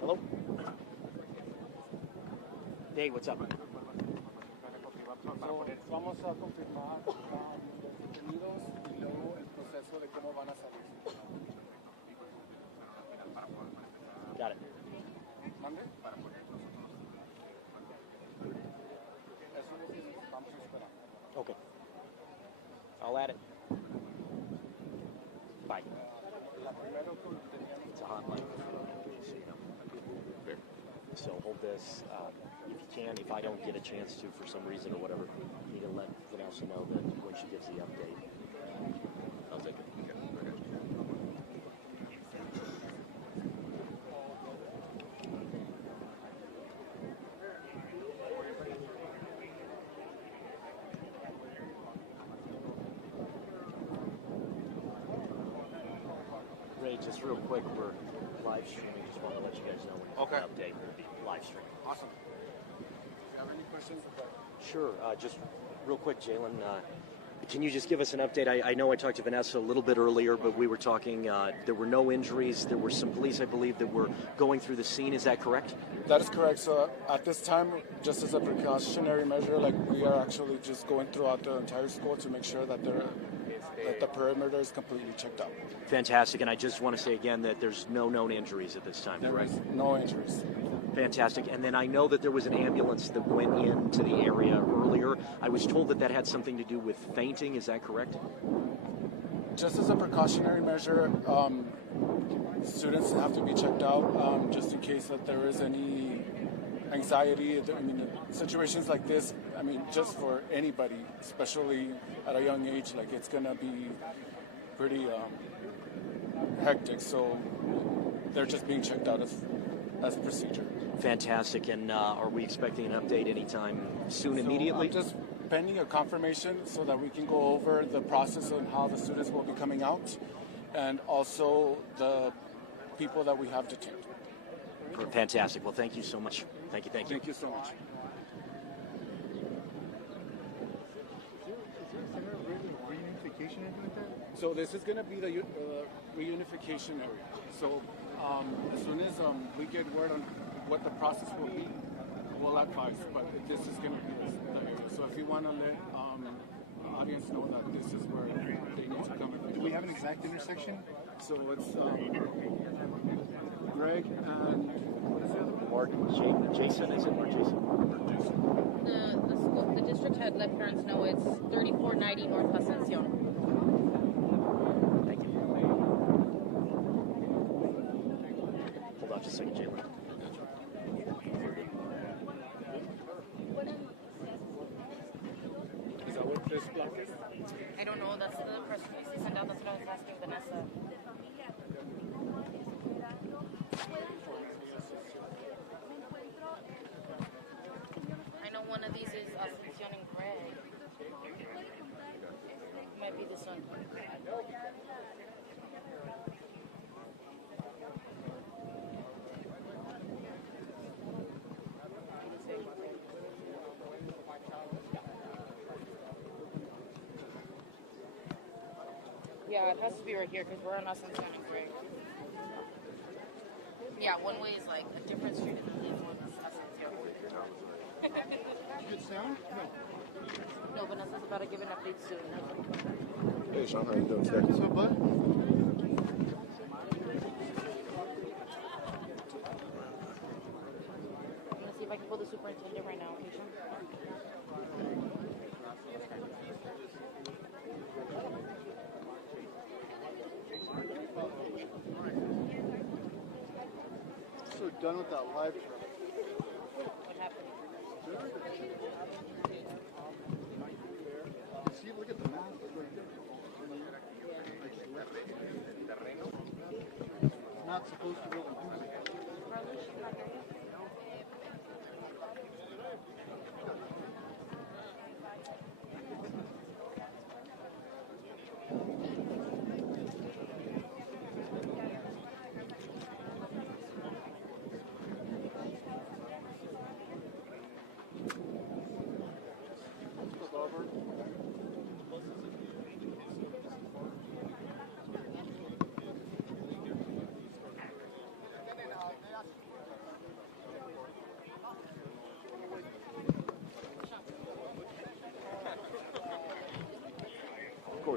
Hello? Hey, what's up? Vamos a confirmar los detenidos y luego el proceso de cómo van a salir. Got it. ¿Mande? Eso es lo que vamos a esperar. Okay. I'll add it. Bye. It's a hotline. So hold this. If you can, if I don't get a chance to for some reason or whatever, you need to let Vanessa know that when she gives the update. I'll take it. Ray, just real quick, we're live streaming. Just want to let you guys know when Okay. the update will be live streaming. Awesome. Do you have any questions? Sure. Just real quick, Jalen, can you just give us an update? I know I talked to Vanessa a little bit earlier, but we were talking, there were no injuries. There were some police, I believe, that were going through the scene. Is that correct? That is correct. So at this time, just as a precautionary measure, like we are actually just going throughout the entire school to make sure that the perimeter is completely checked out. Fantastic. And I just want to say again that there's no known injuries at this time, correct? There is no injuries. Fantastic. And then I know that there was an ambulance that went into the area earlier. I was told that that had something to do with fainting. Is that correct? Just as a precautionary measure, students have to be checked out just in case that there is any anxiety. I mean, situations like this, I mean, just for anybody, especially at a young age, like it's going to be pretty hectic. So they're just being checked out as procedure. Fantastic. And are we expecting an update anytime soon, immediately? Just pending a confirmation so that we can go over the process and how the students will be coming out and also the people that we have detained. Fantastic. Well, thank you so much. Thank you. Thank you so much. Reunification, anything like that? So this is going to be the reunification area. So as soon as we get word on what the process will be, we'll advise. But this is going to be the area. So if you want to let the audience know that this is where they need to come. Do we have an exact intersection? So it's Greg and what is the other one? Mark Jason, is it Mark Jason? The district had let parents know it's 3490 North Ascension. Thank you. Hold on just a second, Jalen. Is that what this block is? I don't know. That's the press release they sent out. That's what I was asking Vanessa. I know one of these is Ascension and Greg. Might be this one. Yeah, it has to be right here because we're on Ascension and Greg. Yeah, one way is like a different street and the other one is Ascension. Good sound? No, Vanessa's about to give an update soon. Hey, Sean, how you doing today? What's up, bud? I'm gonna see if I can pull the superintendent right now, okay, Sean? So done with that live trip. What happened? See, look at the map. It's not supposed to really do that.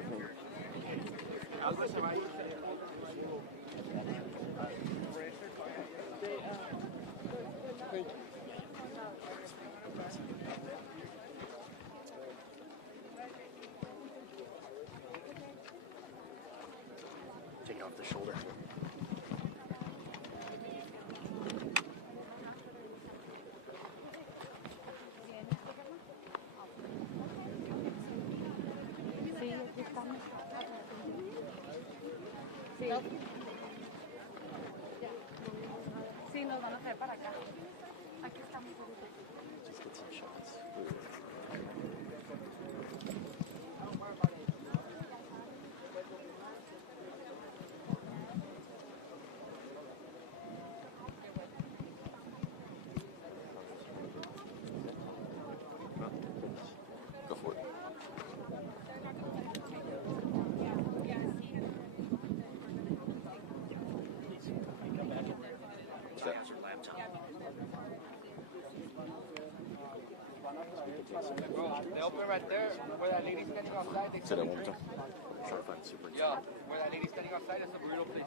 working. Thank you. Take it off the shoulder. Sí, aquí estamos. Sí, nos van a traer para acá. Aquí estamos. Just get some shots. Go for it. What's that? They open right there where that lady's standing outside. They Say that one more time. Try to find super. Yeah, where that lady's standing outside, that's a burrito place.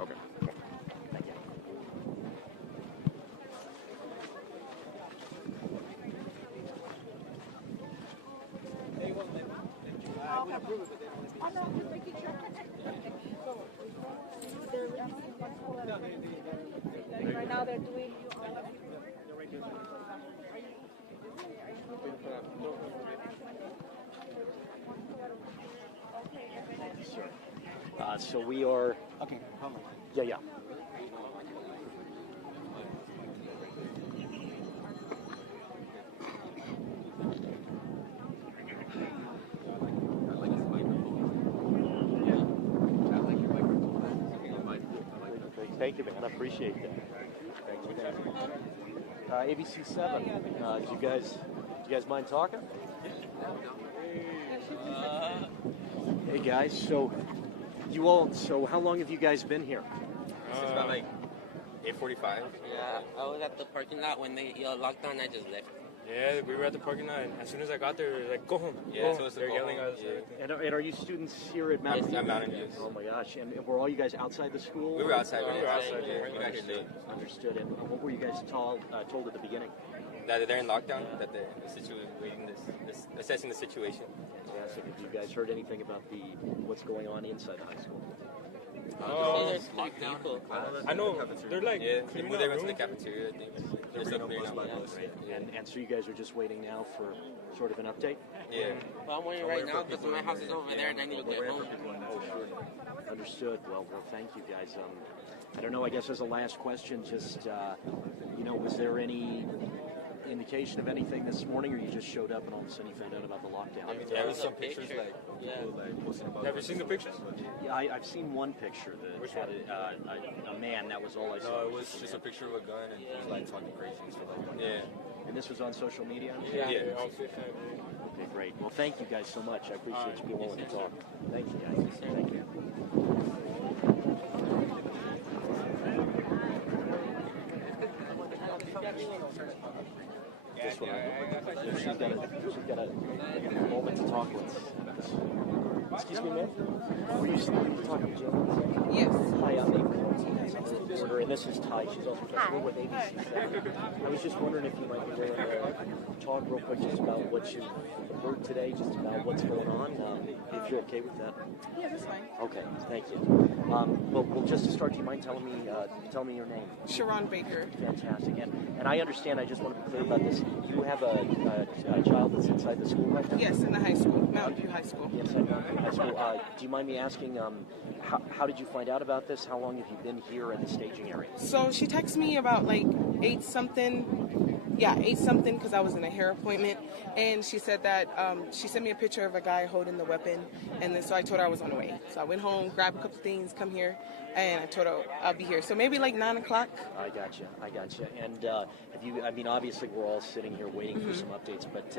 Okay. Right now they're doing. So we are. Okay, hold on. Yeah. Thank you, man. I appreciate that. ABC 7. Do you guys mind talking? Hey guys, so how long have you guys been here? It's about like 8:45. Yeah, I was at the parking lot when they locked down. I just left. Yeah, we were at the parking lot, and as soon as I got there, they were like, go home. Yeah, go so home. it's a They're go yelling home, at us. yeah. And are you students here at Mountain Yes, View? at Mountain View. Oh my gosh! And were all you guys outside the school? We were outside. We were outside, Yeah, we got here Understood. late. Understood. And what were you guys told at the beginning? That they're in lockdown, that the assessing the situation. Yeah. So have you guys heard anything about what's going on inside the high school? There's 3 people. I know, they're like, Yeah, they cleaning moved out everyone to the rooms. cafeteria, I think. There's a beer now. And so you guys are just waiting now for sort of an update? Yeah. Well, I'm waiting right now because my house is over there and I need to get home. Oh, sure. Understood. Well, thank you guys. I don't know, I guess as a last question, just, was there any indication of anything this morning, or you just showed up and all of a sudden you found out about the lockdown? I mean, there was some pictures, picture. like, Yeah. people, like, posting about Have you seen the pictures? Yeah, I've seen one picture that Which had one? a man. That was all I saw. No, it was just a picture of a gun, and he was, like, talking crazy and stuff like that. Yeah. And this was on social media? Yeah. Okay, great. Well, thank you guys so much. I appreciate you being willing to talk. Thank you, guys. Thank you. This one, she's got a moment to talk with. Excuse me, ma'am. Were you talking to Jill? Yes. Hi, I'm Nate reporter, and this is Ty. She's also we're with ABC. I was just wondering if you might be willing to talk real quick just about what you heard today, just about what's going on, if you're okay with that. Yeah, that's fine. Okay, thank you. Well, just to start, do you mind telling me your name? Sharon Baker. Fantastic. And I understand, I just want to be clear about this. You have a child that's inside the school right now? Yes, in the high school, Mountain View High School. Inside Mountain View High School. Do you mind me asking, how did you find out about this? How long have you been here in the staging area? So she texted me about like 8 something. Yeah, 8 something because I was in a hair appointment, and she said that she sent me a picture of a guy holding the weapon, and then so I told her I was on the way. So I went home, grabbed a couple things, come here, and I told her I'll be here. So maybe like 9 o'clock. I gotcha. And have you? I mean, obviously we're all sitting here waiting for some updates, but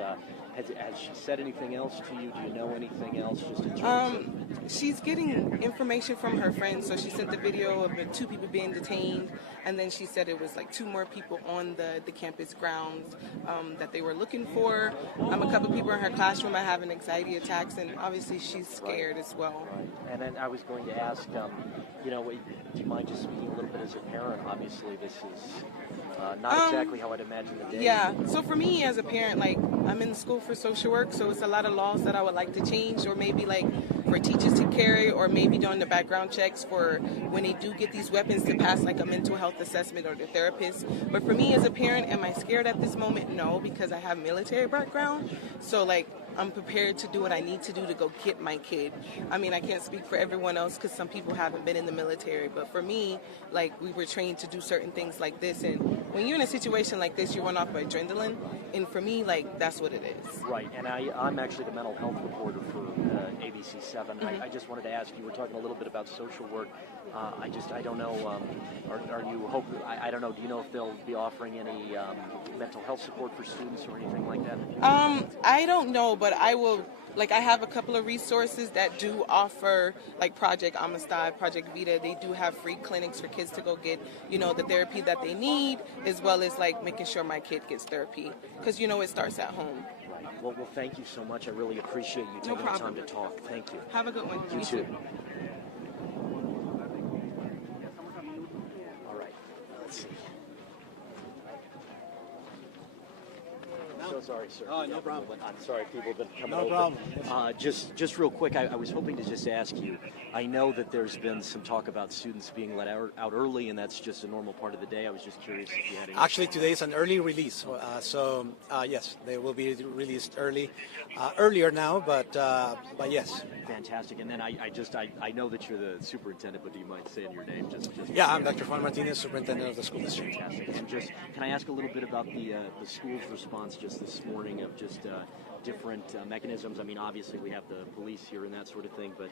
has she said anything else to you? Do you know anything else? Just in terms of... She's getting information from her friends. So she sent the video of the 2 people being detained, and then she said it was like 2 more people on the campus grounds that they were looking for. A couple people in her classroom are having anxiety attacks, and obviously she's scared as well. Right. And then I was going to ask, do you mind just speaking a little bit as a parent? Obviously, this is not exactly how I'd imagine the day. Yeah. So for me as a parent, like I'm in school for social work, so it's a lot of laws that I would like to change, or maybe like for teachers to carry, or maybe doing the background checks for when they do get these weapons to pass like a mental health assessment or the therapist. But for me as a parent, am I scared at this moment? No, because I have military background. So like I'm prepared to do what I need to do to go get my kid. I mean, I can't speak for everyone else because some people haven't been in the military. But for me, like we were trained to do certain things like this. And when you're in a situation like this, you run off of adrenaline. And for me, like that's what it is. Right. And I'm actually the mental health reporter for ABC 7. I just wanted to ask you, we're talking a little bit about social work. I don't know, are you I don't know, do you know if they'll be offering any mental health support for students or anything like that? I don't know, but I will, like I have a couple of resources that do offer, like Project Amistad, Project Vita. They do have free clinics for kids to go get, the therapy that they need, as well as like making sure my kid gets therapy, because it starts at home. Right. Well, thank you so much. I really appreciate you taking the time to talk. Thank you. Have a good one. You too. All right. Let's see. So sorry, sir. Oh, no problem. I'm sorry, people have been coming No over. problem. Just real quick, I was hoping to just ask you, I know that there's been some talk about students being let out early, and that's just a normal part of the day. I was just curious if you had any... Actually, today is an early release. Yes, they will be released earlier now, but yes. Fantastic. And then I know that you're the superintendent, but do you mind saying your name? Yeah, I'm Dr. Juan Martinez, superintendent of the school district. Fantastic. And can I ask a little bit about the school's response just this morning of just different mechanisms? I mean, obviously we have the police here and that sort of thing, but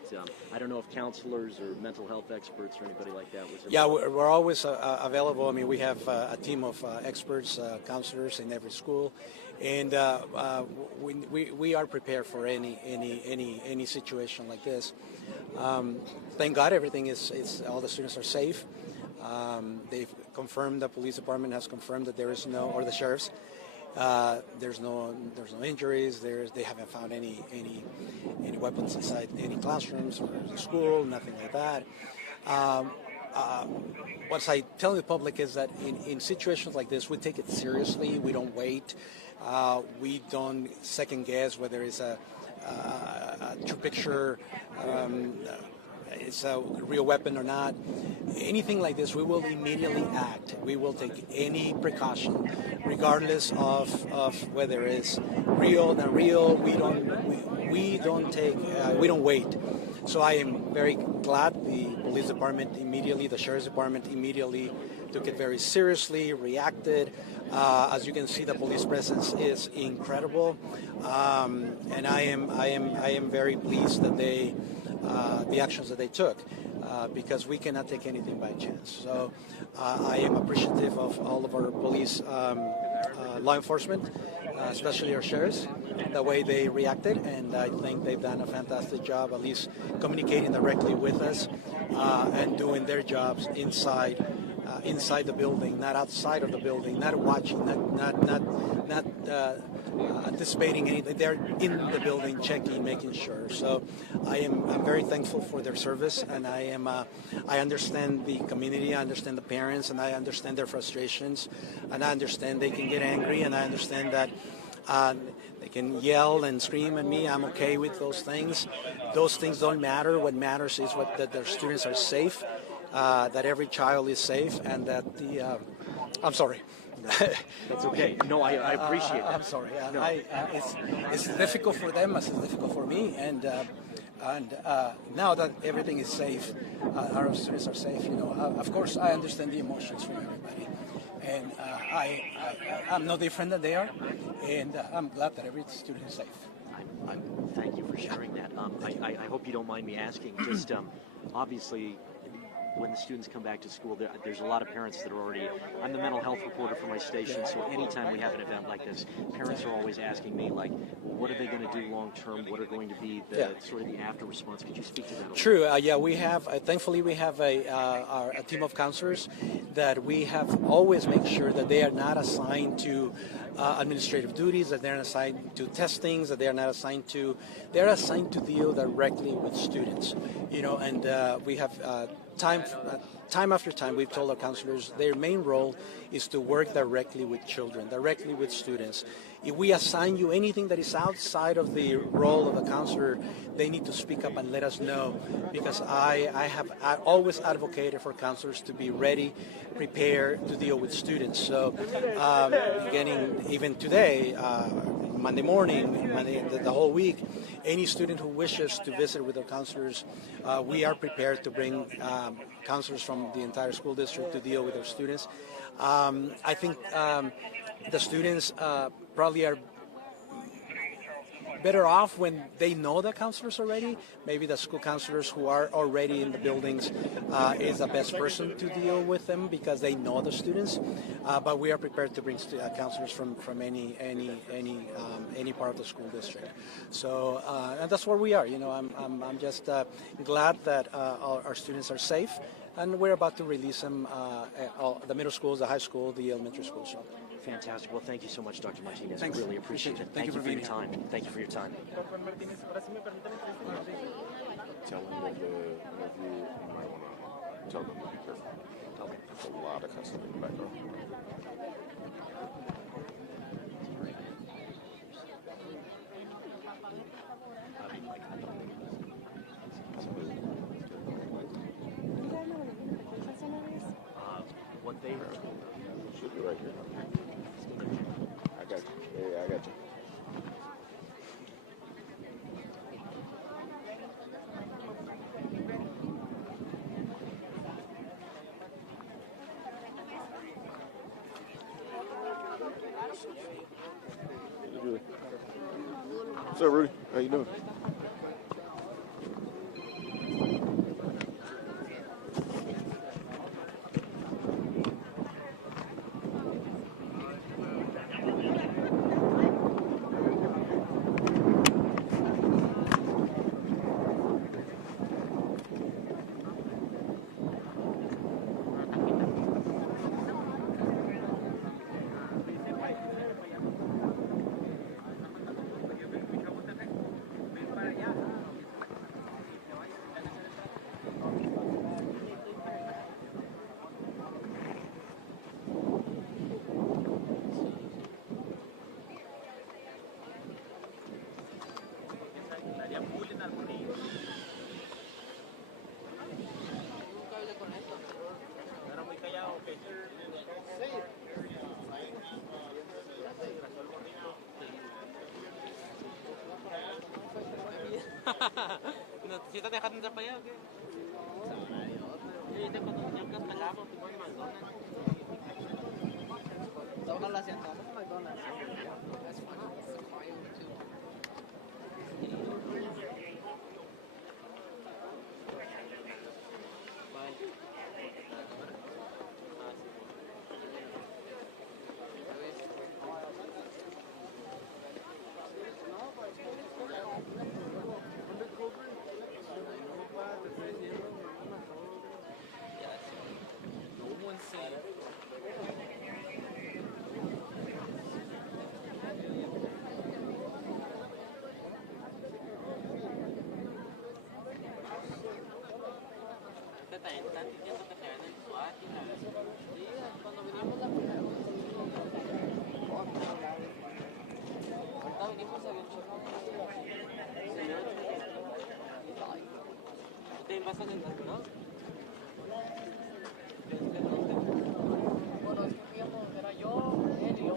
I don't know if counselors or mental health experts or anybody like that was involved. Yeah, we're always available. I mean, we have a team of experts, counselors in every school, and we are prepared for any situation like this. Thank God, everything is all the students are safe. They've confirmed, the police department has confirmed that there is no, or the sheriffs. There's no injuries. They haven't found any weapons inside any classrooms or the school, nothing like that. What I tell the public is that in situations like this, we take it seriously. We don't wait. We don't second guess whether it's a true picture. It's a real weapon or not. Anything like this, we will immediately act. We will take any precaution, regardless of whether it's real, not real. We don't wait. So I am very glad the police department immediately, the sheriff's department immediately took it very seriously, reacted. As you can see, the police presence is incredible, and I am very pleased that the actions that they took, because we cannot take anything by chance. So I am appreciative of all of our police, law enforcement, especially our sheriffs, the way they reacted, and I think they've done a fantastic job, at least communicating directly with us and doing their jobs inside the building, not outside of the building, not watching, not anticipating anything. They're in the building, checking, making sure. So I'm very thankful for their service, and I understand the community, I understand the parents, and I understand their frustrations, and I understand they can get angry, and I understand that they can yell and scream at me. I'm okay with those things. Those things don't matter. What matters is that their students are safe, that every child is safe, and that I'm sorry. That's okay. No, I appreciate that. I'm sorry. No. It's difficult for them as it's difficult for me, and And now that everything is safe, our students are safe, of course I understand the emotions from everybody. And I'm no different than they are, and I'm glad that every student is safe. Thank you for sharing that. I hope you don't mind me asking, just obviously, when the students come back to school, there's a lot of parents that are already, I'm the mental health reporter for my station, so anytime we have an event like this, parents are always asking me, like, well, what are they going to do long term? What are going to be the sort of the after response? Could you speak to that? True. We have, thankfully, we have a team of counselors that we have always make sure that they are not assigned to administrative duties, that they're not assigned to testings, that they're not assigned to, they're assigned to deal directly with students, and we have time after time, we've told our counselors their main role is to work directly with children, directly with students. If we assign you anything that is outside of the role of a counselor, they need to speak up and let us know, because I always advocated for counselors to be ready, prepared to deal with students. So beginning even today, Monday morning, the whole week, any student who wishes to visit with our counselors, we are prepared to bring counselors from the entire school district to deal with our students. I think the students probably are better off when they know the counselors already. Maybe the school counselors who are already in the buildings is the best person to deal with them because they know the students. But we are prepared to bring counselors from any part of the school district. So and that's where we are. I'm just glad that our students are safe, and we're about to release them. The middle schools, the high school, the elementary school. So. Fantastic. Well, thank you so much, Dr. Martinez. Thanks. I really appreciate it. Thank you for your time. Thank you for your time. Tell them of the interview. You might want to tell them to be careful. Okay. There's a lot of cussing in the background. What they should be right here. I got you. Yeah, I got you. What's up, Rudy? How you doing? No, si estás dejando entrar para allá, ¿o qué? Sí, tengo que esperamos, tipo en McDonald's. Todos lo hacían, vamos a McDonald's. That's funny. It's a fire too. Están diciendo que te ven en SWAT y la sí, cuando vinimos la primera vez. Ahorita vinimos a ver ¿te vas a entrar, no? Bueno, es que fíjate, era yo, él y yo,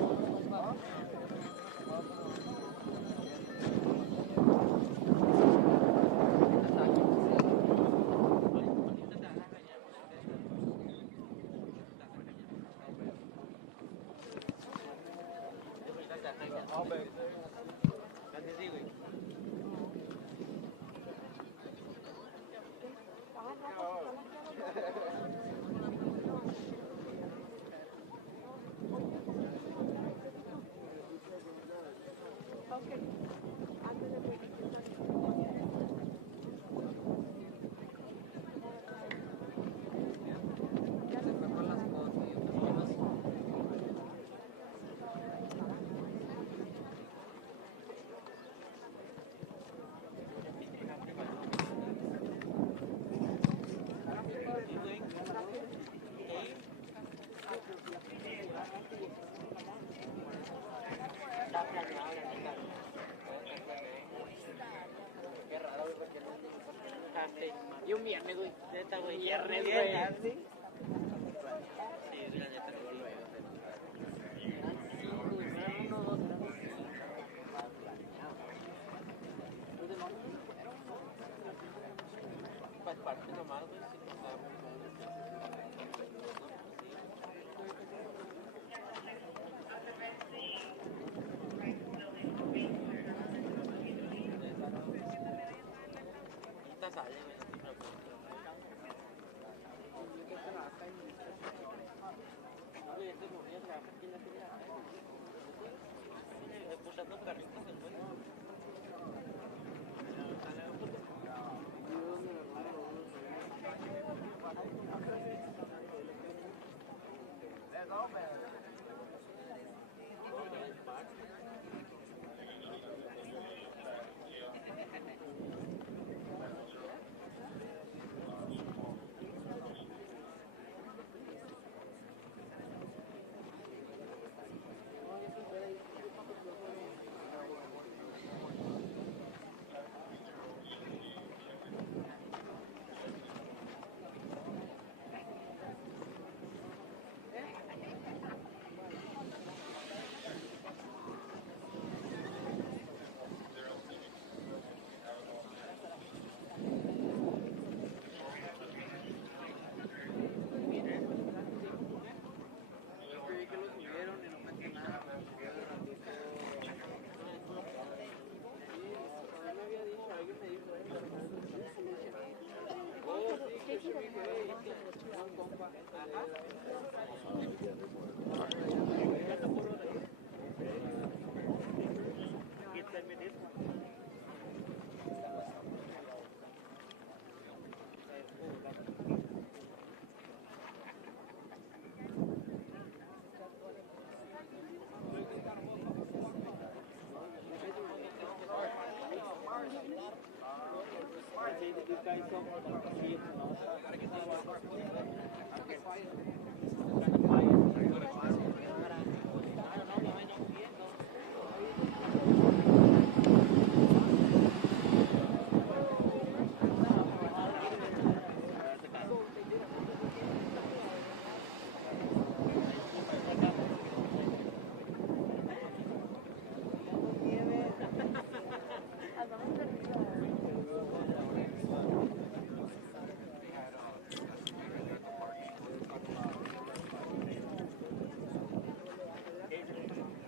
Y un viernes, güey. Neta, güey. Viernes, güey. Sí, la neta, luego, luego. Pues parte nomás, güey. Ahorita sale, güey. Escuchando carritos el güey.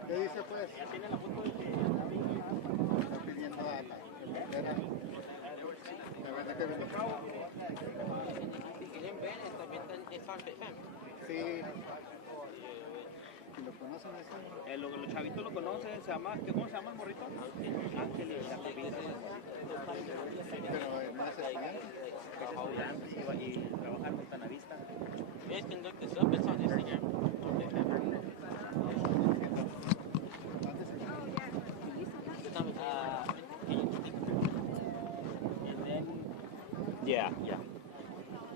¿Qué dice pues? Ya tiene la foto de que está pidiendo a la carretera. La verdad que viene. Sí. ¿Y lo conocen ese? Los chavitos lo conocen, se llama, ¿cómo se llama el morrito? Ángel y Jacobina. Pero no es estudiante. Trabajó ya y trabajar con Tanavista. Guys can look this up. It's on Instagram. And then, Yeah.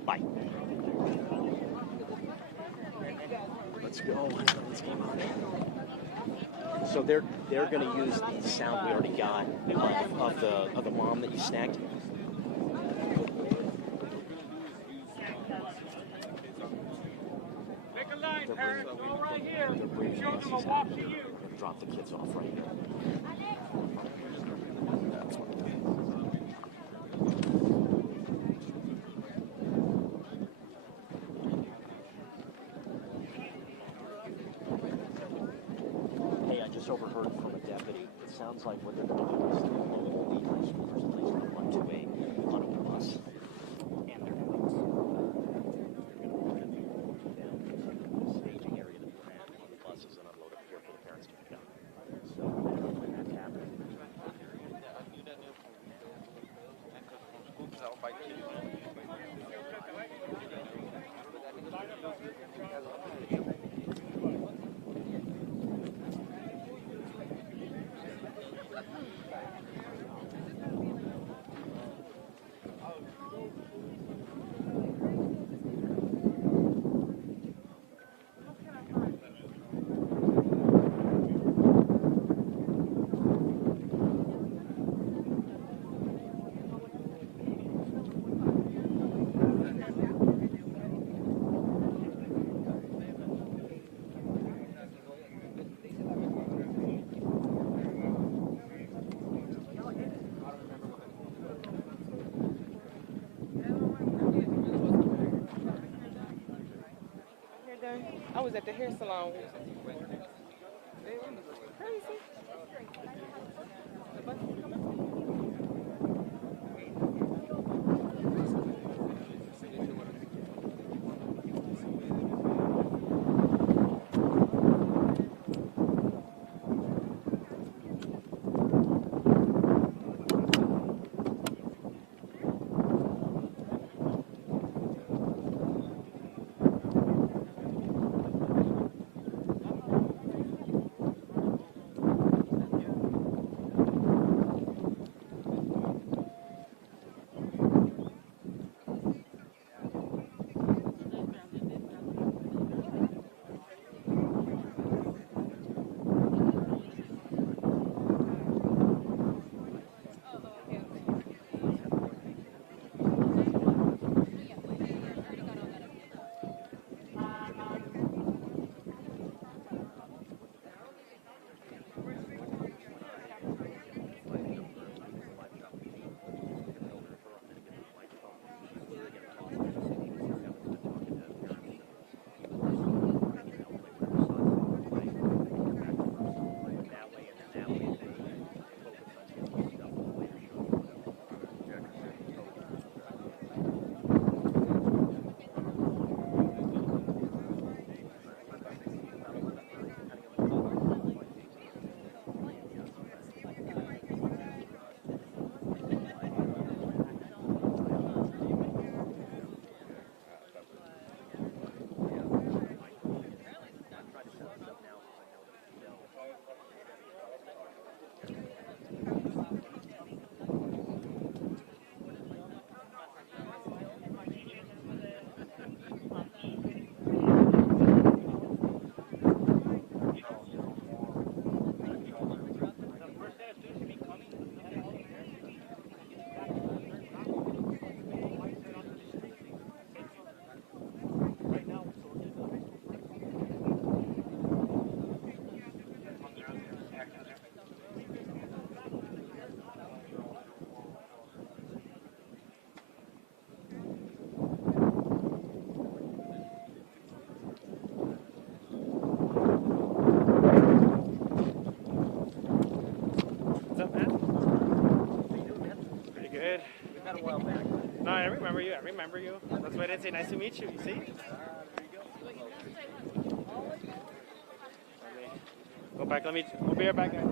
Bye. Let's go. So they're going to use the sound we already got of the mom that you snagged. make a line, parents, go right here. Children Children will walk to you. Drop the kids off right here. Hey, I just just overheard from a deputy. It sounds like what they're going to do is they're going to load all the high schoolers and place them onto a bus, and they're going to put them down into the staging area that we have on the buses and unload up here for the parents to pick up. So when that happens. I was at the hair salon. Crazy. The bus is coming. No, I remember you. I remember you. That's why I didn't say nice to meet you. You see? Go back. We'll be right back, guys.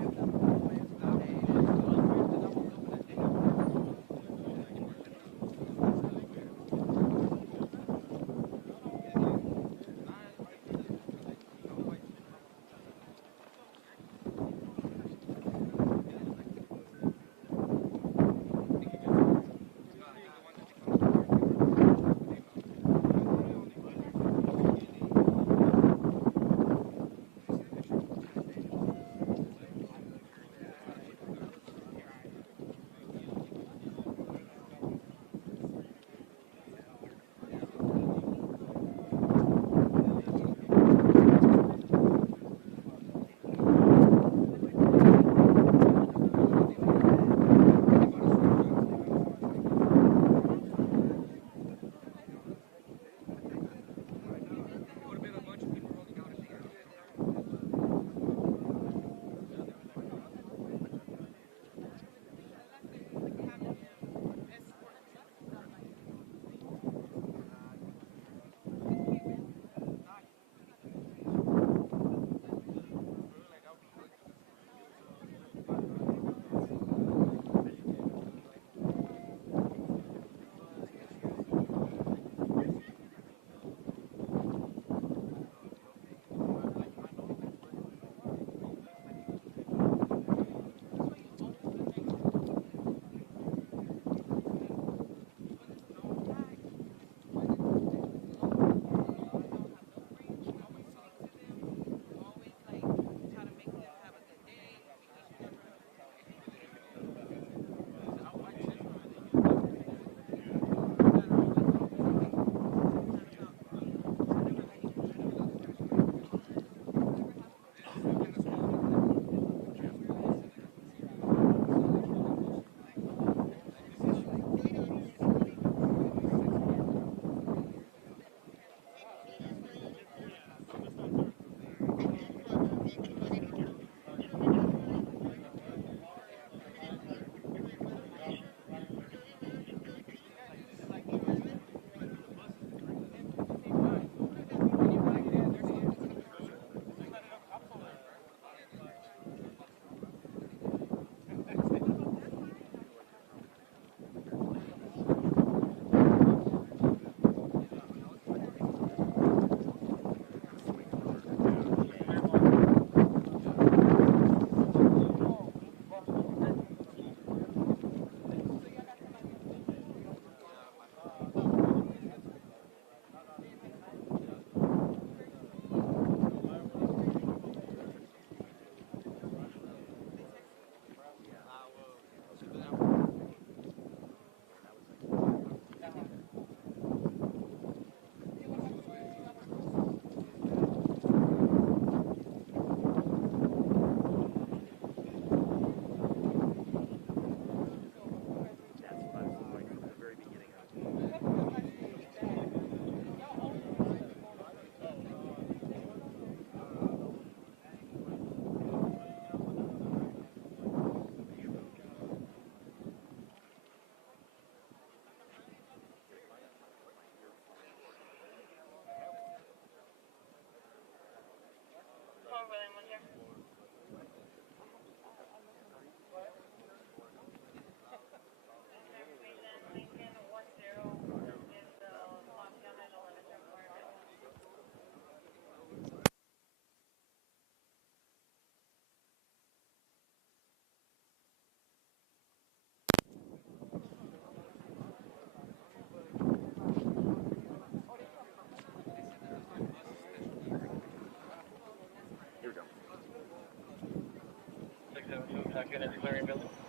primary building.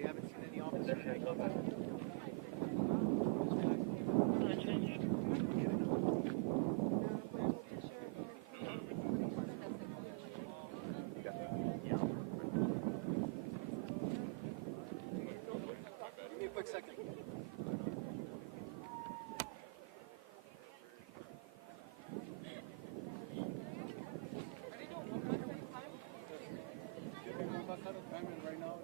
They haven't seen any officers yet. Give me a quick second. Right now.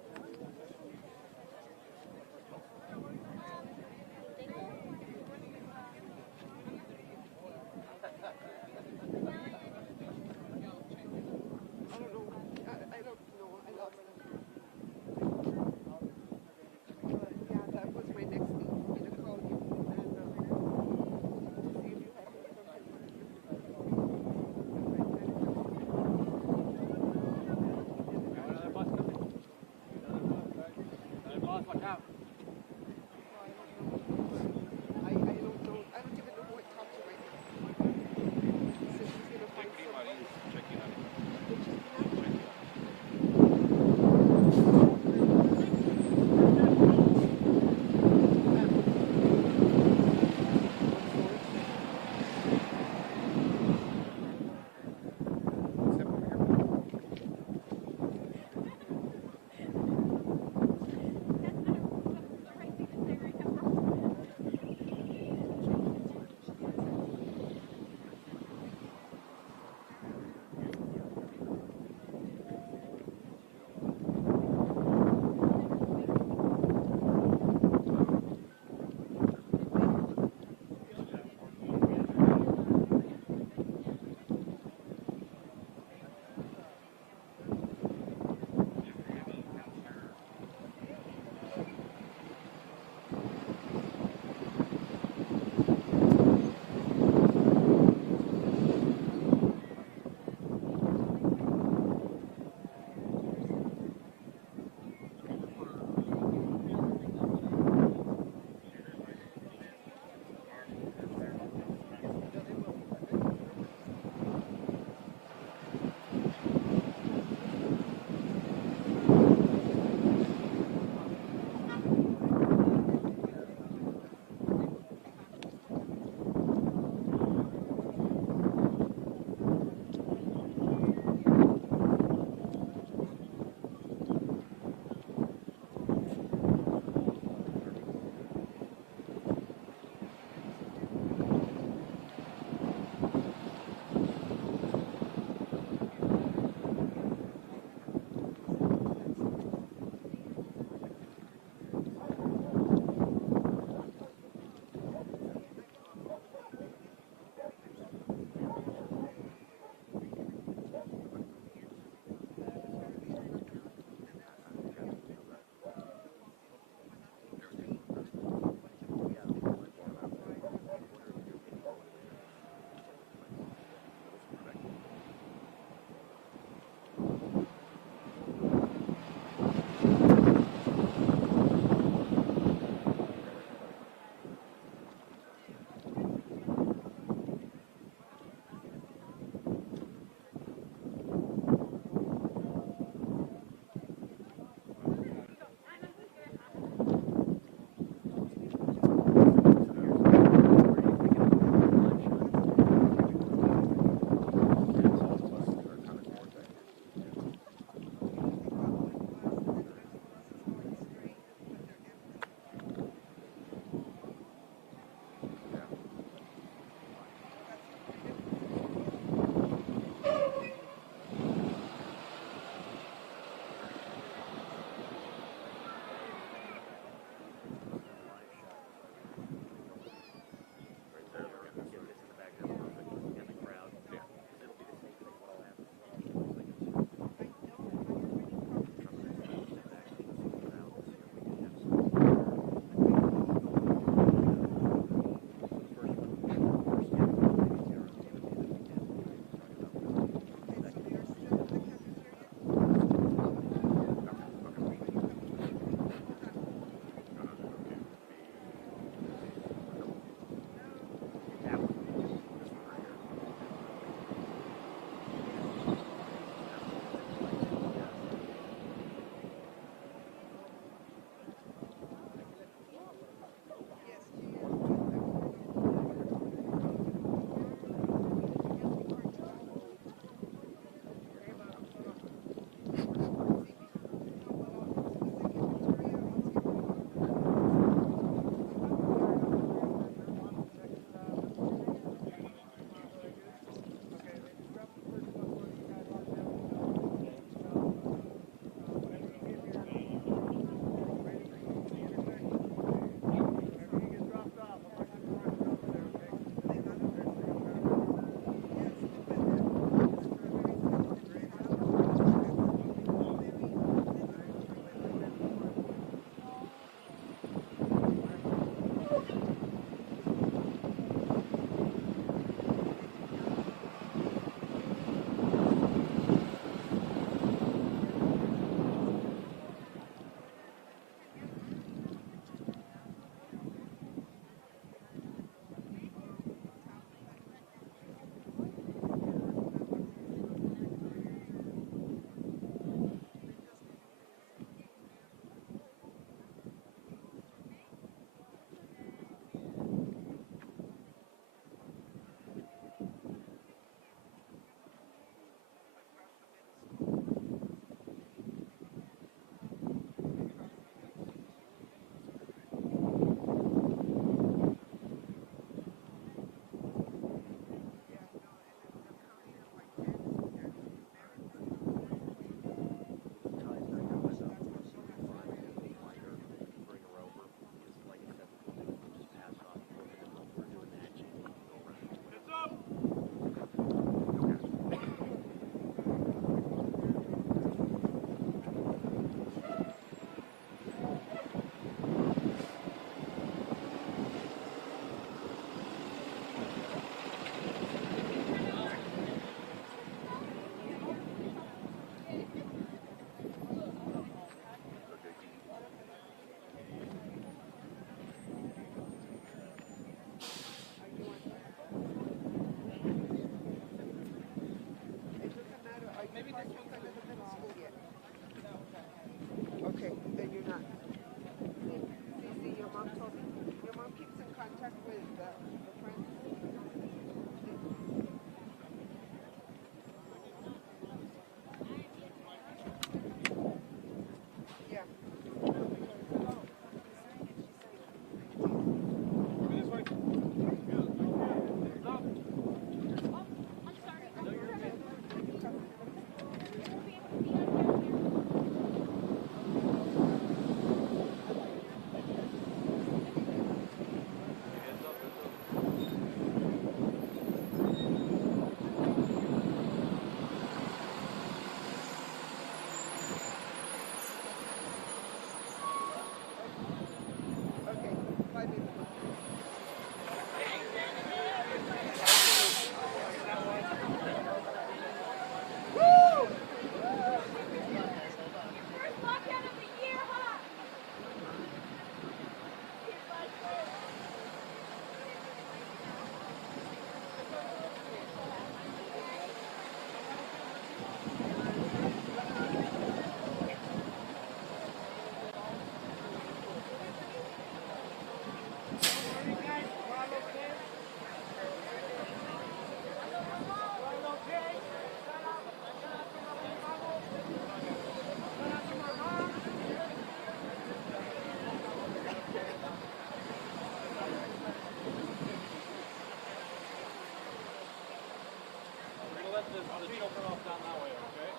feet open off down that way, okay?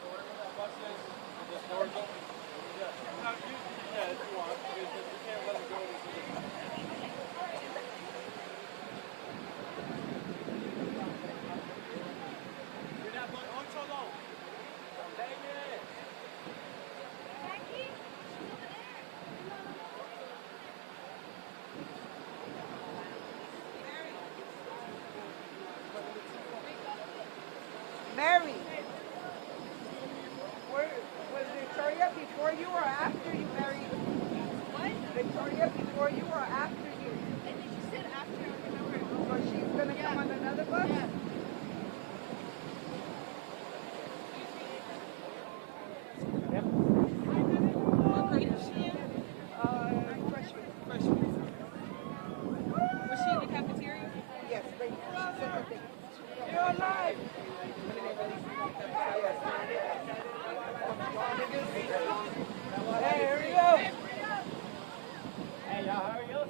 So wherever that bus is, and this door's open. Yeah. Now, if you want, because you can't let them go until this. Mary, was Victoria before you or after you, Mary? What? Victoria before you or after you? I think she said after, I remember. So she's gonna come on another bus? Yeah. What grade is she in? Freshman. Freshman. Was she in the cafeteria? Yes, they said that they. You're alive! Hey, here we go! Hey, how are you?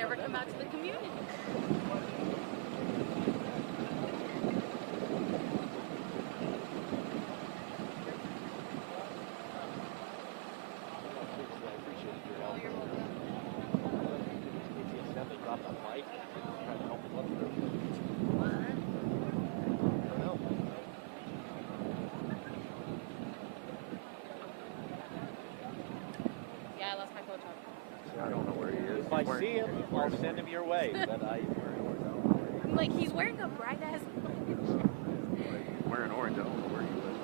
never come out to the community. Yeah, I lost my photo. I don't know where he is. If I see him, I'll send him your way. But I'm like, he's wearing a bright ass. Wearing orange. I don't know where he lives.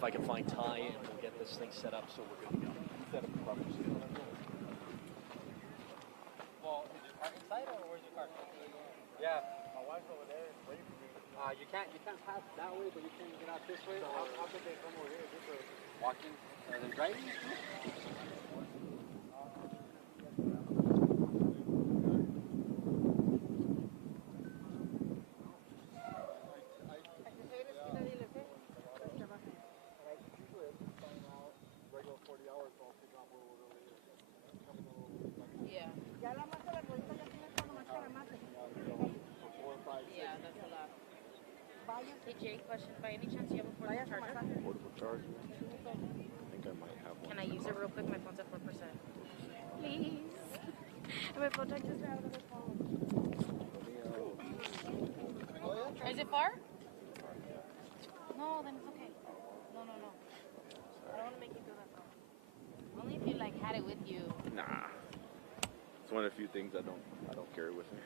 if I can find Ty, and we'll get this thing set up so we're good to go. Set up the buffers. Well, did you park inside or where's your car? Yeah, my wife's over there waiting for me. You can't pass that way, but you can get out this way. So how could they come over here? Just Walking. They're driving. regular 40 hours, I'll take off a little earlier. Yeah. Ya la masa la bolita ya tiene cuando más cara mate. Yeah, that's a lot. Hey Jay, question. By any chance, you have a portable charger? Portable charger? I think I might have one. Can I use it real quick? My phone's at 4%. Please. My phone just ran out of the phone. Is it far? No, then it's okay. No. I don't want to make you feel that far. Only if you like had it with you. Nah. It's one of the few things I don't carry with me.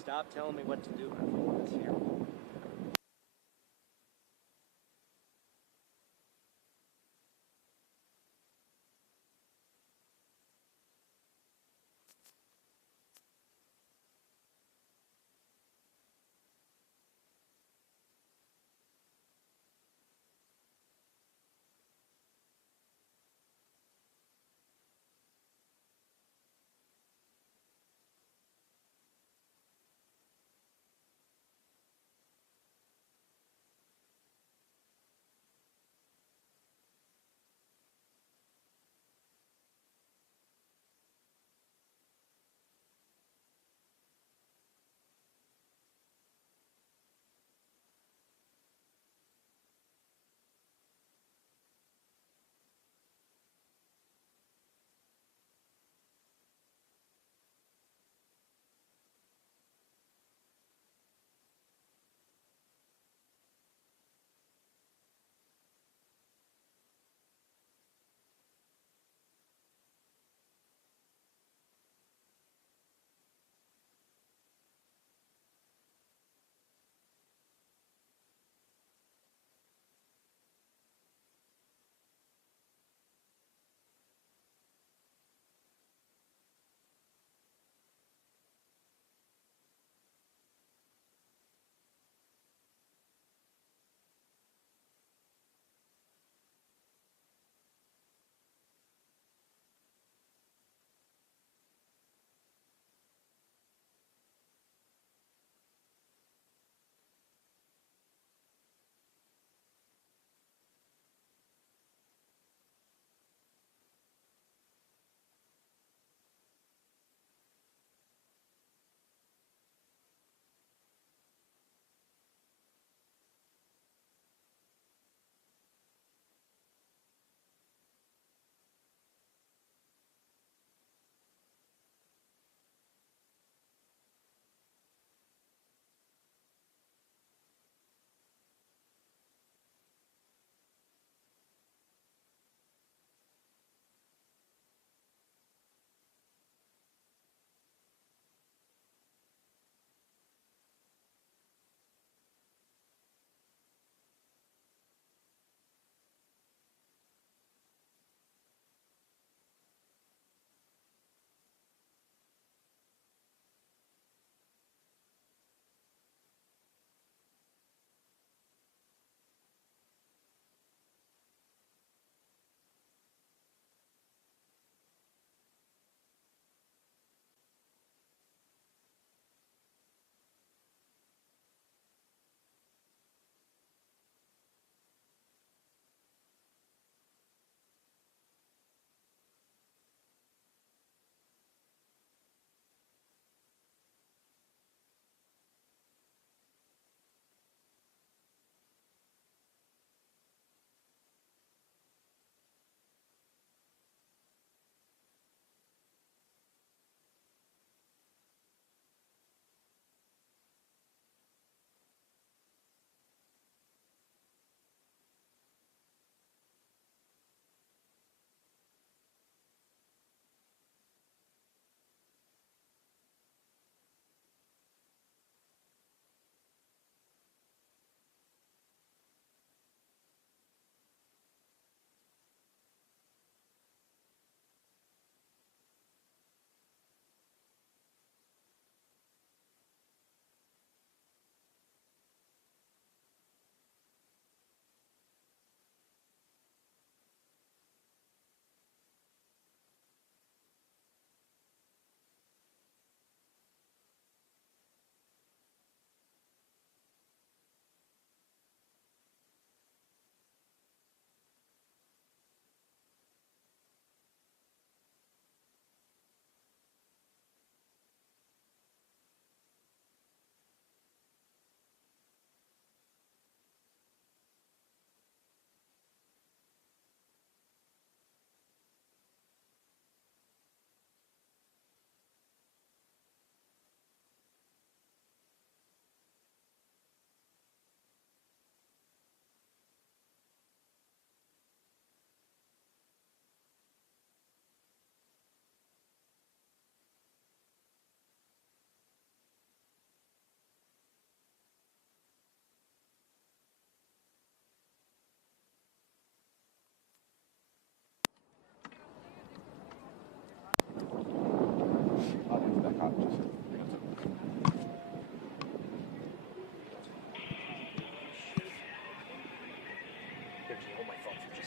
Stop telling me what to do. It's here.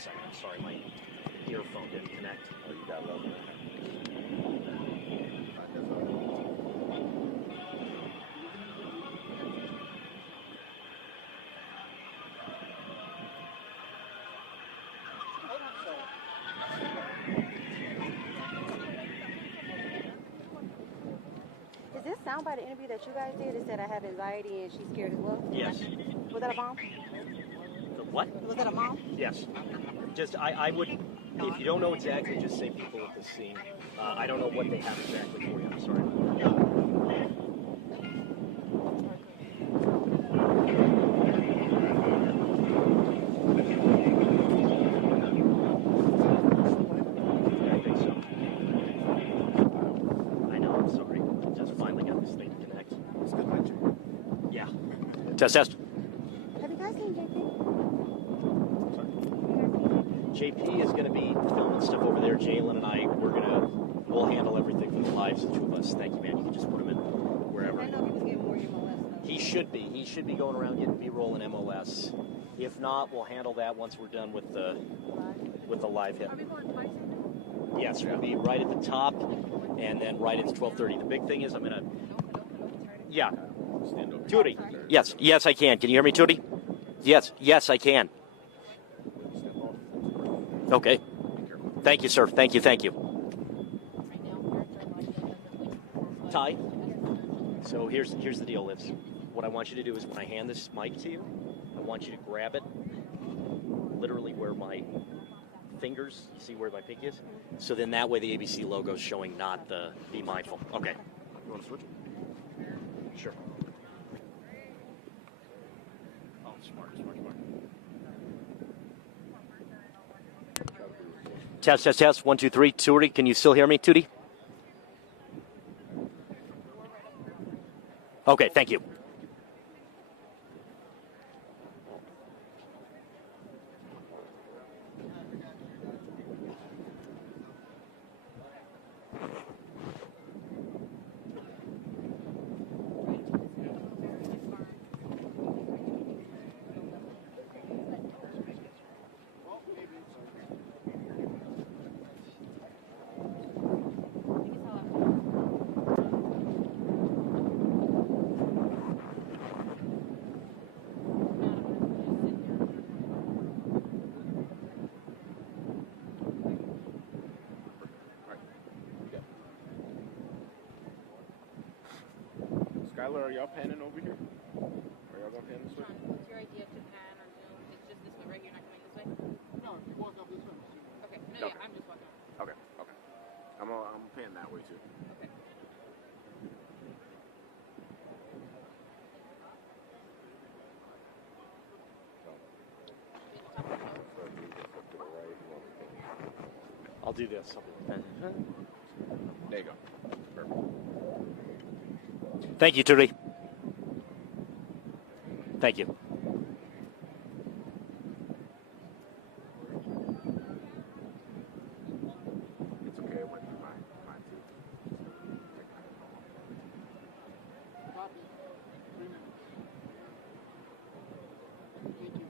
second. I'm sorry, my earphone didn't connect. Oh, you got love. Is this sound by the interview that you guys did? It said I have anxiety and she's scared as well? Yes. Was that a bomb? The what? Was that a bomb? Yes. Just, I would, if you don't know exactly, just say people at the scene. I don't know what they have exactly for you. I'm sorry. I think so. I know, I'm sorry. Just finally got this thing to connect. It's good night, Jay. Yeah. Test, test. Have you guys seen JP? JP is going to be filming stuff over there. Jalen and I, we'll handle everything for the lives, the two of us. Thank you, man. You can just put him in wherever. I know he was getting more MLS stuff. He should be. He should be going around getting B-roll and MLS. If not, we'll handle that once we're done with the live hit. Are we going twice? Yes, we'll be right at the top, and then right at 12:30. The big thing is I'm gonna. Yeah. Tootie. Yes, yes, I can. Can you hear me, Tootie? Yes, yes, I can. Okay. Thank you, sir. Thank you, thank you. Ty. So here's the deal, Liz. What I want you to do is when I hand this mic to you, I want you to grab it literally where my fingers, you see where my pinky is? So then that way the ABC logo is showing, not the Be Mindful. Okay. You want to switch? Sure. Oh, smart. Test, test, test. 1, 2, 3. Tootie, can you still hear me, Tootie? Okay, thank you. Skylar, are y'all panning over here? Are y'all gonna pan this way? What's your idea to pan or Zoom? It's just this way, right? You're not coming this way? No, if you walk up this way. Okay. No, Okay. yeah, I'm just walking up. Okay. I'm pan that way too. Okay. I'll do this. There you go. Perfect. Thank you, Tootie. Thank you. It's okay. It went through mine too. Copy. 3 minutes. Thank you.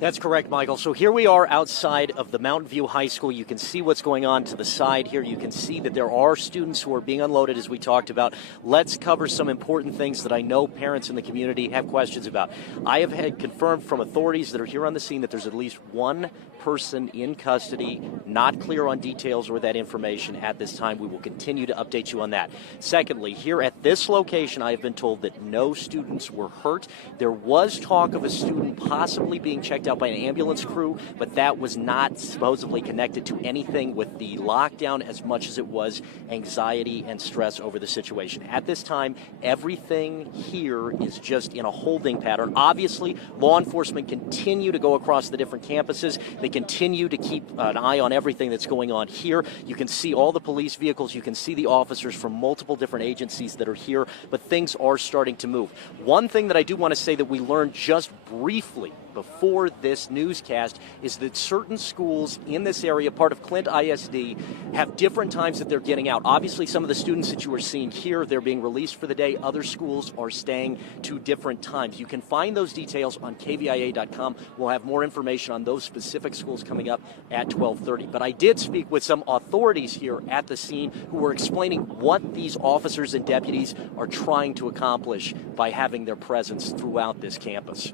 That's correct, Michael. So here we are outside of the Mountain View High School. You can see what's going on to the side here. You can see that there are students who are being unloaded, as we talked about. Let's cover some important things that I know parents in the community have questions about. I have had confirmed from authorities that are here on the scene that there's at least one person in custody, not clear on details or that information at this time. We will continue to update you on that. Secondly, here at this location, I have been told that no students were hurt. There was talk of a student possibly being checked out by an ambulance crew, but that was not supposedly connected to anything with the lockdown as much as it was anxiety and stress over the situation. At this time, everything here is just in a holding pattern. Obviously, law enforcement continue to go across the different campuses. They continue to keep an eye on everything that's going on here. You can see all the police vehicles. You can see the officers from multiple different agencies that are here, but things are starting to move. One thing that I do want to say that we learned just briefly before this newscast is that certain schools in this area, part of Clint ISD, have different times that they're getting out. Obviously, some of the students that you are seeing here, they're being released for the day. Other schools are staying to different times. You can find those details on kvia.com. We'll have more information on those specific schools coming up at 12:30. But I did speak with some authorities here at the scene who were explaining what these officers and deputies are trying to accomplish by having their presence throughout this campus.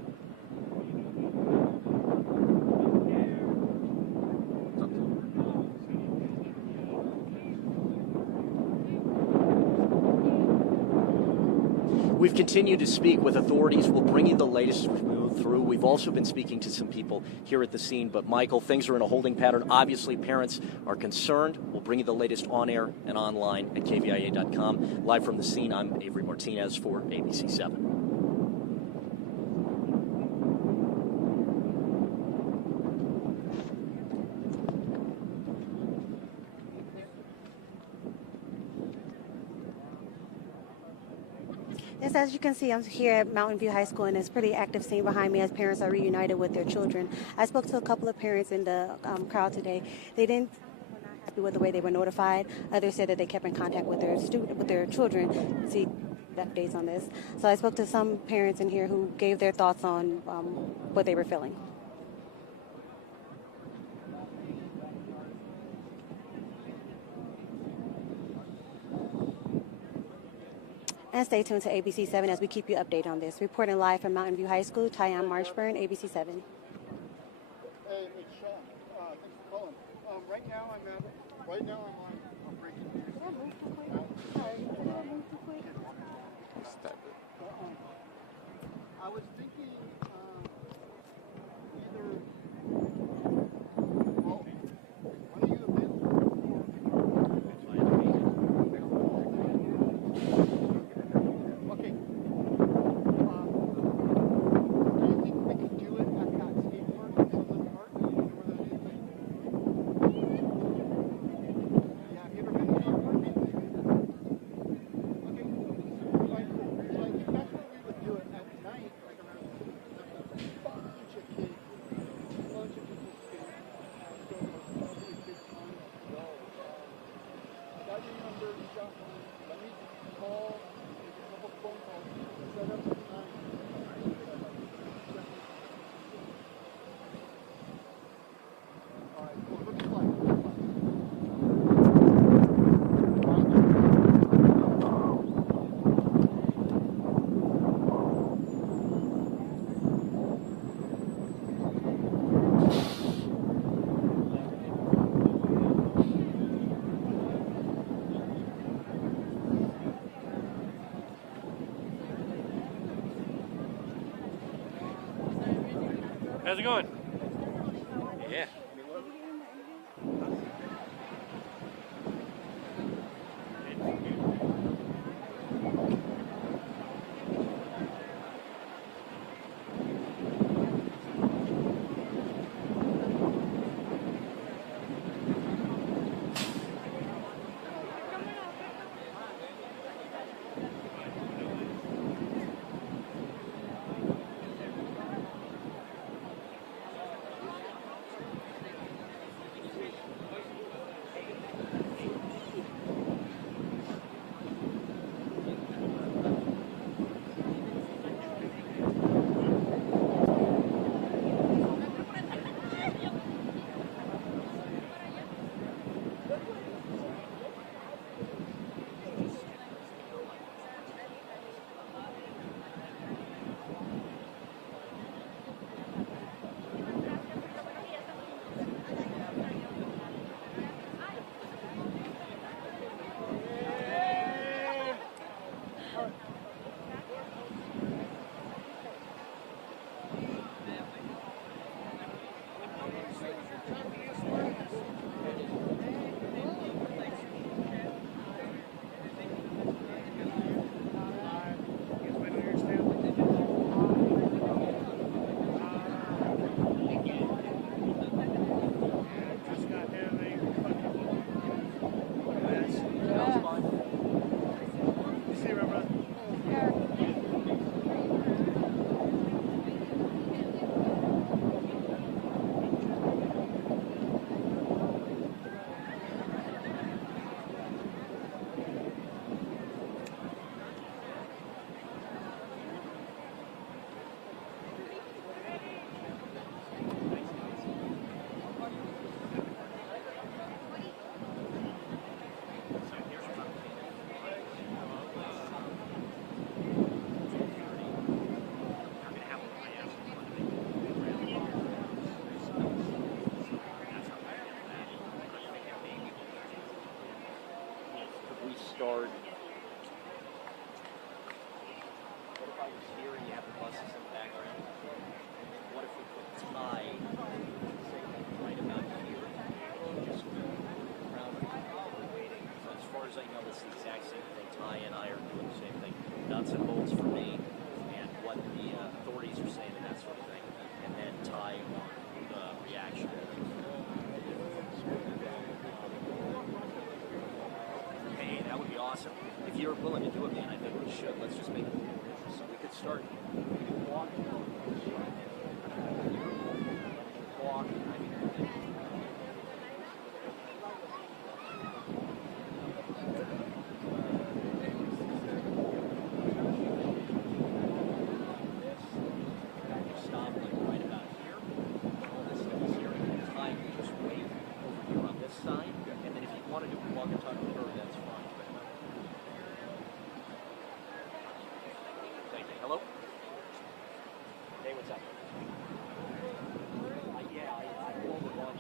We've continued to speak with authorities. We'll bring you the latest as we move through. We've also been speaking to some people here at the scene. But, Michael, things are in a holding pattern. Obviously, parents are concerned. We'll bring you the latest on air and online at kvia.com. Live from the scene, I'm Avery Martinez for ABC 7. Yes, as you can see, I'm here at Mountain View High School, and it's a pretty active scene behind me as parents are reunited with their children. I spoke to a couple of parents in the crowd today. They were not happy with the way they were notified. Others said that they kept in contact with their children. See the updates on this. So I spoke to some parents in here who gave their thoughts on what they were feeling. And stay tuned to ABC 7 as we keep you updated on this. Reporting live from Mountain View High School, Tyann Marshburn, ABC 7. Hey, it's Sean. Thanks for calling. Right now I'm on breaking news. Did I move too quick? Sorry, did I move too quick? I was thinking either. Well, when are you available? Okay. Do you think we could do it at that skate park in Sunland Park? You know where that is? Yeah, have you ever been to skate park? Okay. Fine, cool. So I think that's where we would do it at night, like around 6, like a bunch of kids, a bunch of people skate. So that'll be a good time. I got your number, you got mine. Let me call, make a couple phone calls, set up a time. All right, cool. Look at life. How's it going? Yeah. start? What if I was here and you have the buses in the background? What if we put Ty, say, right about here? Just around we're waiting. So as far as I know, it's the exact same thing. Ty and I are doing the same thing. Nuts and bolts for me, and what the authorities are saying and that sort of thing. And then Ty on the reaction. Hey, that would be awesome. If you're willing to do it, man, I think we should. Let's just make it so we could start walking. Walking. I mean, stop like right about here. All this stuff is here. Time you just wait over here on this side, and then if you want to do a walk and talk with her, that's fine. Thank you. Hello? Hey, what's up? Yeah, I pulled the one.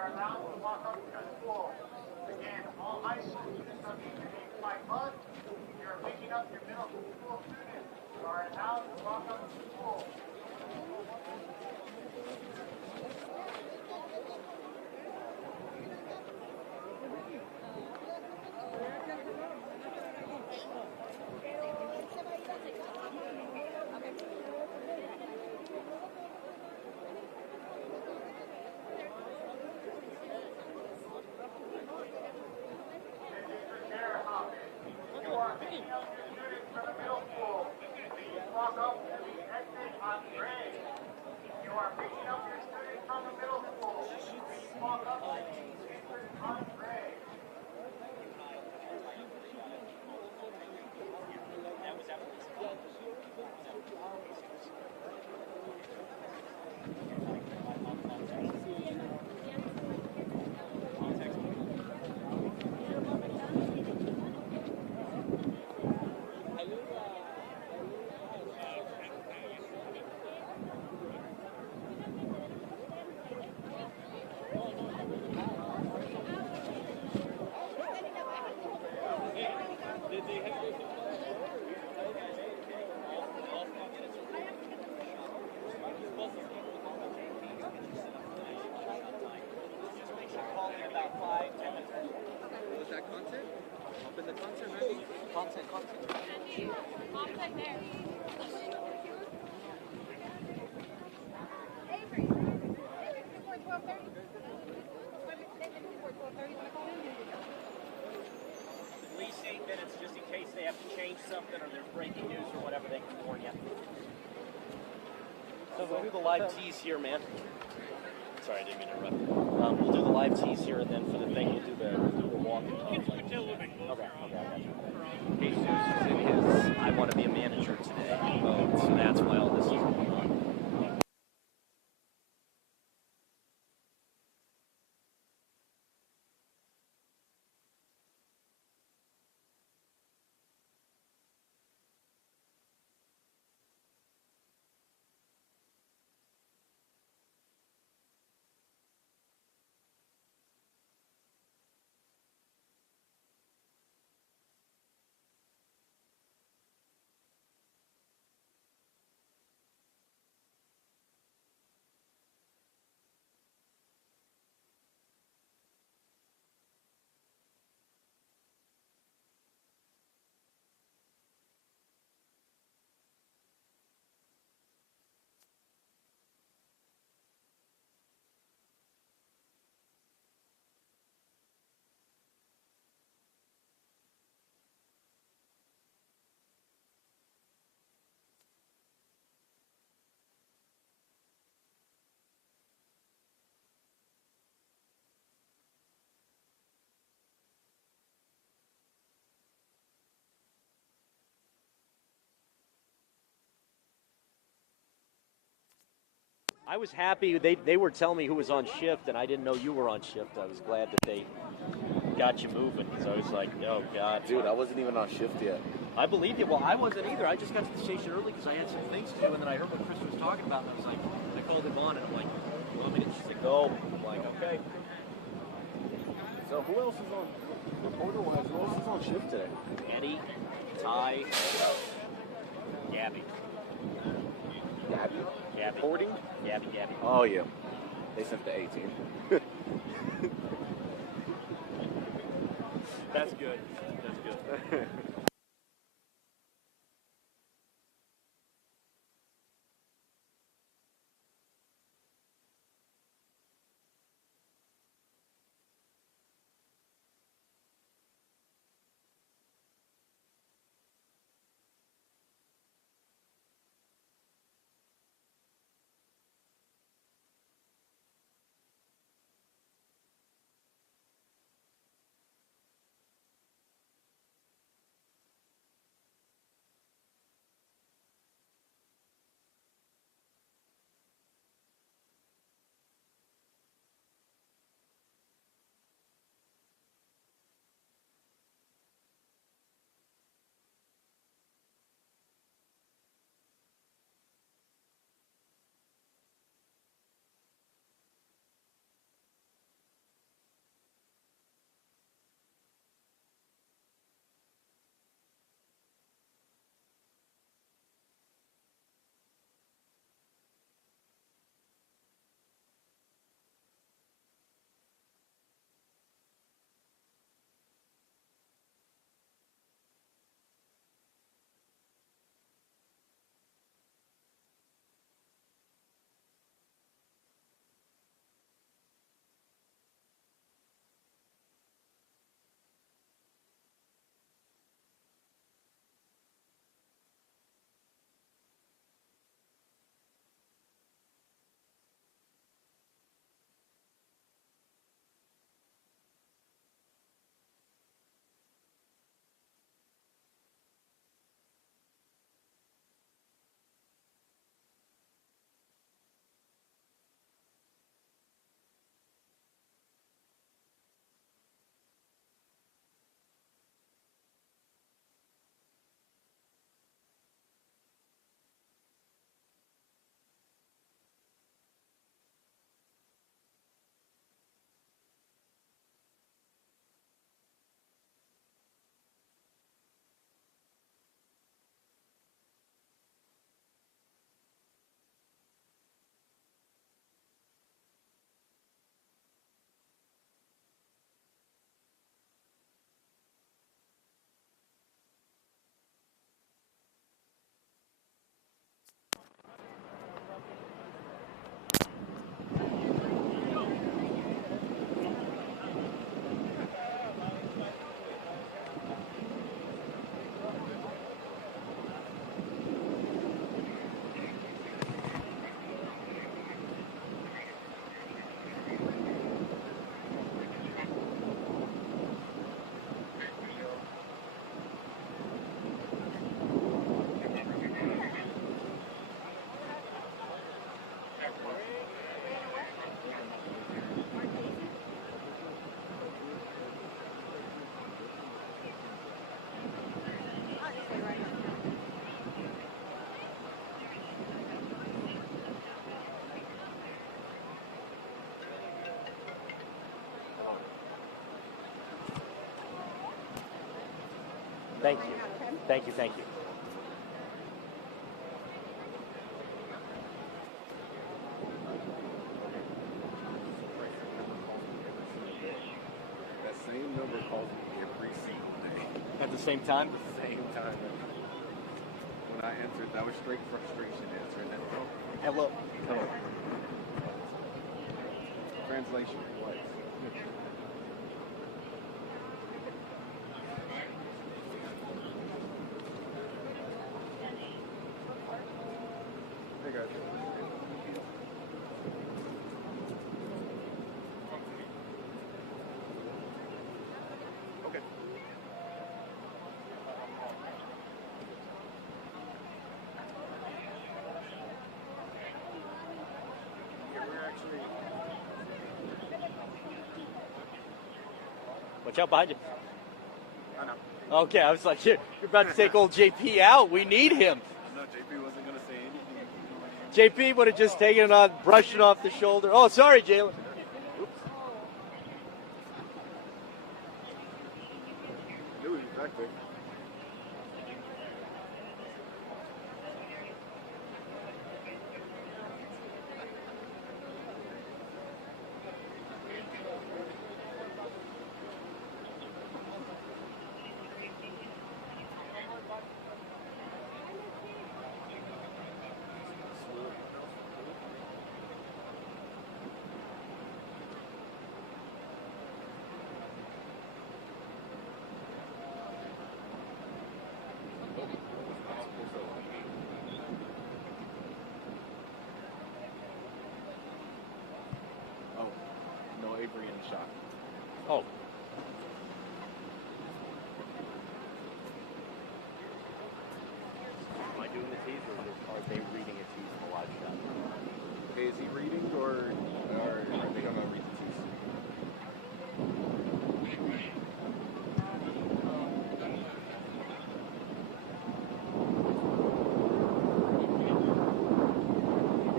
are allowed to walk up to school. Again, all high school students are being behaved by bus. If you're picking up your middle school students, you are allowed to walk up to school. You are picking up your students from the middle school. Please walk up to the exit on Gray. You are picking up your students from the middle school. Please walk up to the exit on Gray. Police 8 minutes just in case they have to change something or there's breaking news or whatever, they can warn you. So we'll do the live tease here, man. Sorry, I didn't mean to interrupt. We'll do the live tease here, and then for the thing, we'll do the walk and talk. Okay, I got you. Jesus is in his I want to be a manager today. So that's why all this is going on. I was happy. They were telling me who was on shift, and I didn't know you were on shift. I was glad that they got you moving, because I was like, oh, God. Dude, I wasn't even on shift yet. I believe you. Well, I wasn't either. I just got to the station early because I had some things to do, and then I heard what Chris was talking about, and I was like, I called him on, and I'm like, well, I mean, she's like, no. I'm like, okay. So who else is on, reporter-wise, who else is on shift today? Eddie, Ty, Gabby. Gabby? Reporting? Gabby. Oh, yeah. They sent the 18. That's good. That's good. Thank you. Thank you. Thank you. That same number calls me every single day. At the same time? At the same time. When I answered, that was straight frustration answering that phone. Hello. Hello. Translation. What? Hey guys. Okay. Yeah, we're actually. Watch out behind you. I know. Okay, I was like, you're about to take old JP out. We need him. No, JP wasn't going to say anything. JP would have just taken it on, brushed it off the shoulder. Oh, sorry, Jalen. Knew he was back there. Oh, no Avery in the shot. Oh. Am I doing the tease or are they reading a tease in the live shot? Okay, is he reading or are they going to read the tease?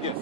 Yes.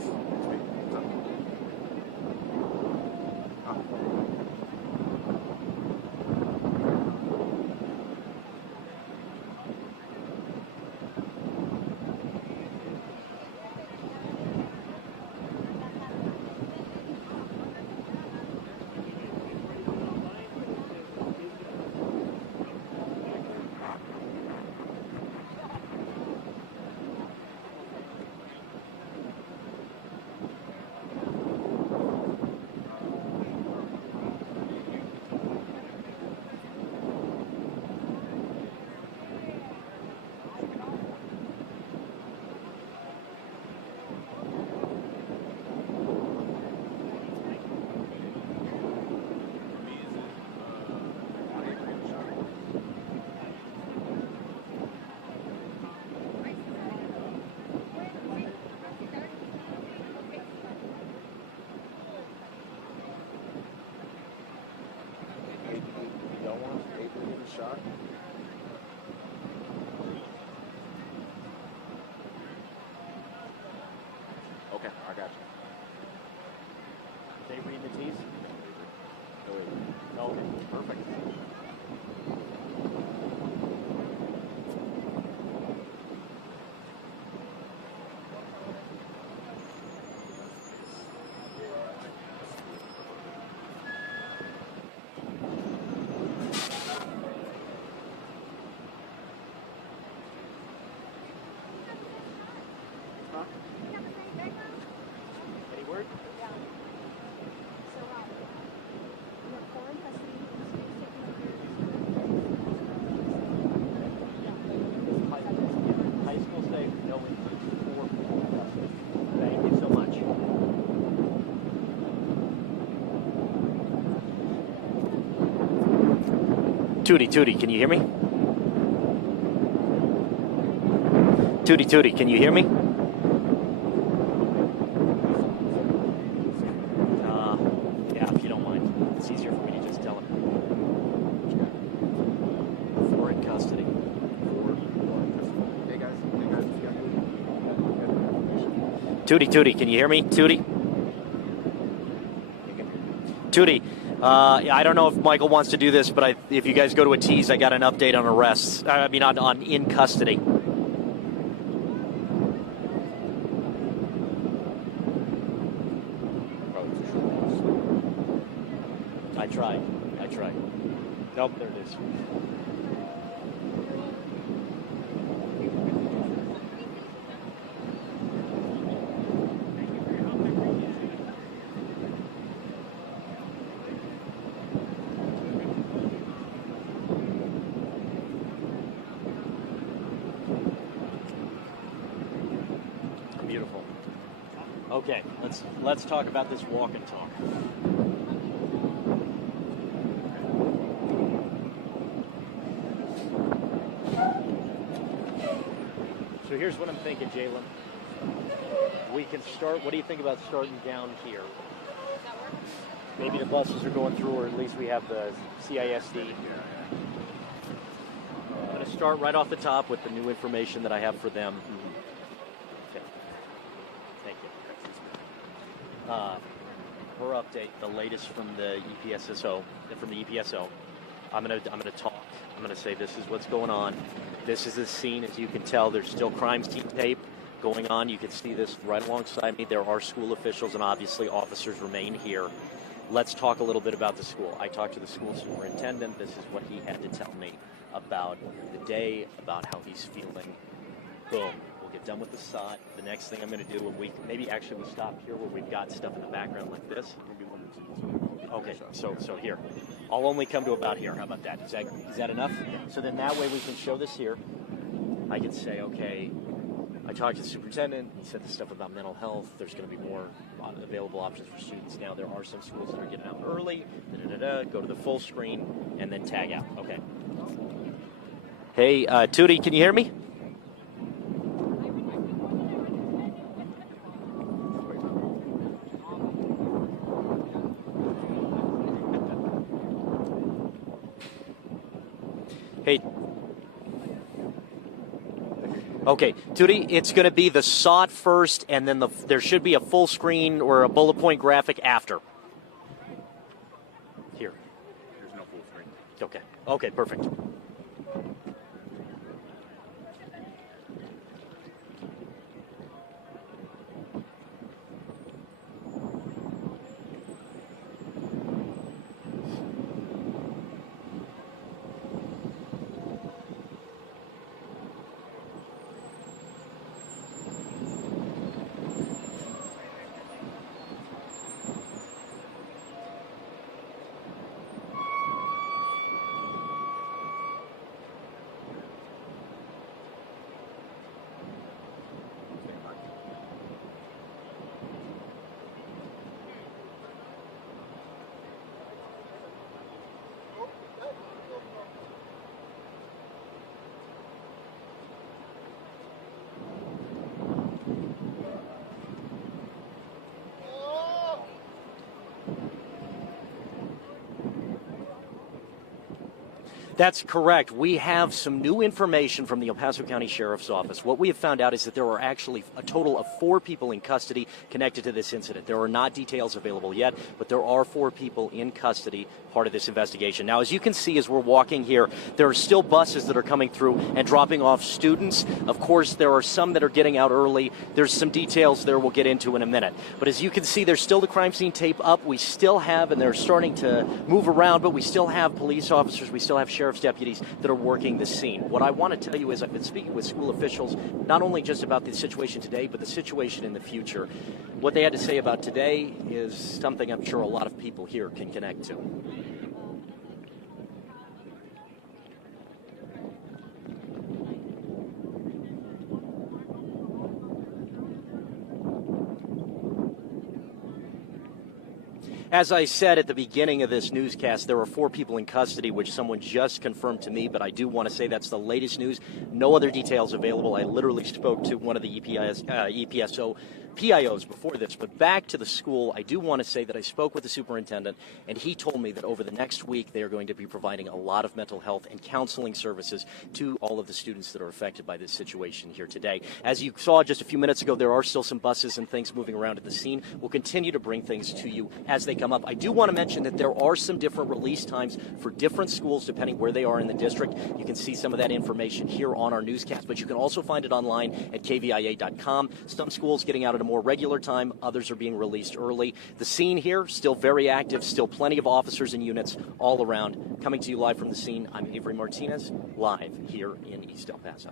Shot. Okay, I got you. They read the tease? Go ahead. Okay, perfect. Any word? High school safe, no injuries, 4 people. Thank you so much. Tootie, can you hear me? Tootie, can you hear me? Yeah, if you don't mind. It's easier for me to just tell him. 4 in custody. 4 in custody. Hey guys, Tootie, can you hear me? Tootie, I don't know if Michael wants to do this, but if you guys go to a tease, I got an update on arrests. I mean, on in custody. I tried. Nope, there it is. Beautiful. Okay, let's talk about this walk and talk. So here's what I'm thinking, Jalen. We can start. What do you think about starting down here? Maybe the buses are going through, or at least we have the CISD. I'm going to start right off the top with the new information that I have for them. Okay. Thank you. Her update, the latest from the EPSO. I'm going to talk. I'm going to say this is what's going on. This is the scene. As you can tell, there's still crime scene tape going on. You can see this right alongside me. There are school officials and obviously officers remain here. Let's talk a little bit about the school. I talked to the school superintendent. This is what he had to tell me about the day, about how he's feeling. Boom. We'll get done with the SOT. The next thing I'm going to do, when we stop here where we've got stuff in the background like this. Okay, so here. I'll only come to about here. How about that? Is that enough? So then that way we can show this here. I can say, okay, I talked to the superintendent. He said this stuff about mental health. There's going to be more available options for students now. There are some schools that are getting out early. Go to the full screen and then tag out. Okay. Hey, Tootie, can you hear me? Hey. Okay, Tootie, it's going to be the SOT first, and then there should be a full screen or a bullet point graphic after. Here. There's no full screen. Okay. Okay, perfect. That's correct. We have some new information from the El Paso County Sheriff's Office. What we have found out is that there are actually a total of 4 people in custody connected to this incident. There are not details available yet, but there are 4 people in custody, part of this investigation. Now, as you can see, as we're walking here, there are still buses that are coming through and dropping off students. Of course, there are some that are getting out early. There's some details there we'll get into in a minute. But as you can see, there's still the crime scene tape up. We still have, and they're starting to move around, but we still have police officers, we still have sheriff's deputies that are working the scene. What I want to tell you is I've been speaking with school officials, not only just about the situation today, but the situation in the future. What they had to say about today is something I'm sure a lot of people here can connect to. As I said at the beginning of this newscast, there are 4 people in custody, which someone just confirmed to me, but I do want to say that's the latest news. No other details available. I literally spoke to one of the EPSO PIOs before this, but back to the school, I do want to say that I spoke with the superintendent, and he told me that over the next week they are going to be providing a lot of mental health and counseling services to all of the students that are affected by this situation here today. As you saw just a few minutes ago, there are still some buses and things moving around at the scene. We'll continue to bring things to you as they come up. I do want to mention that there are some different release times for different schools depending where they are in the district. You can see some of that information here on our newscast, but you can also find it online at kvia.com. Some schools getting out at a more regular time, others are being released early. The scene here, still very active, still plenty of officers and units all around. Coming to you live from the scene, I'm Avery Martinez, live here in East El Paso.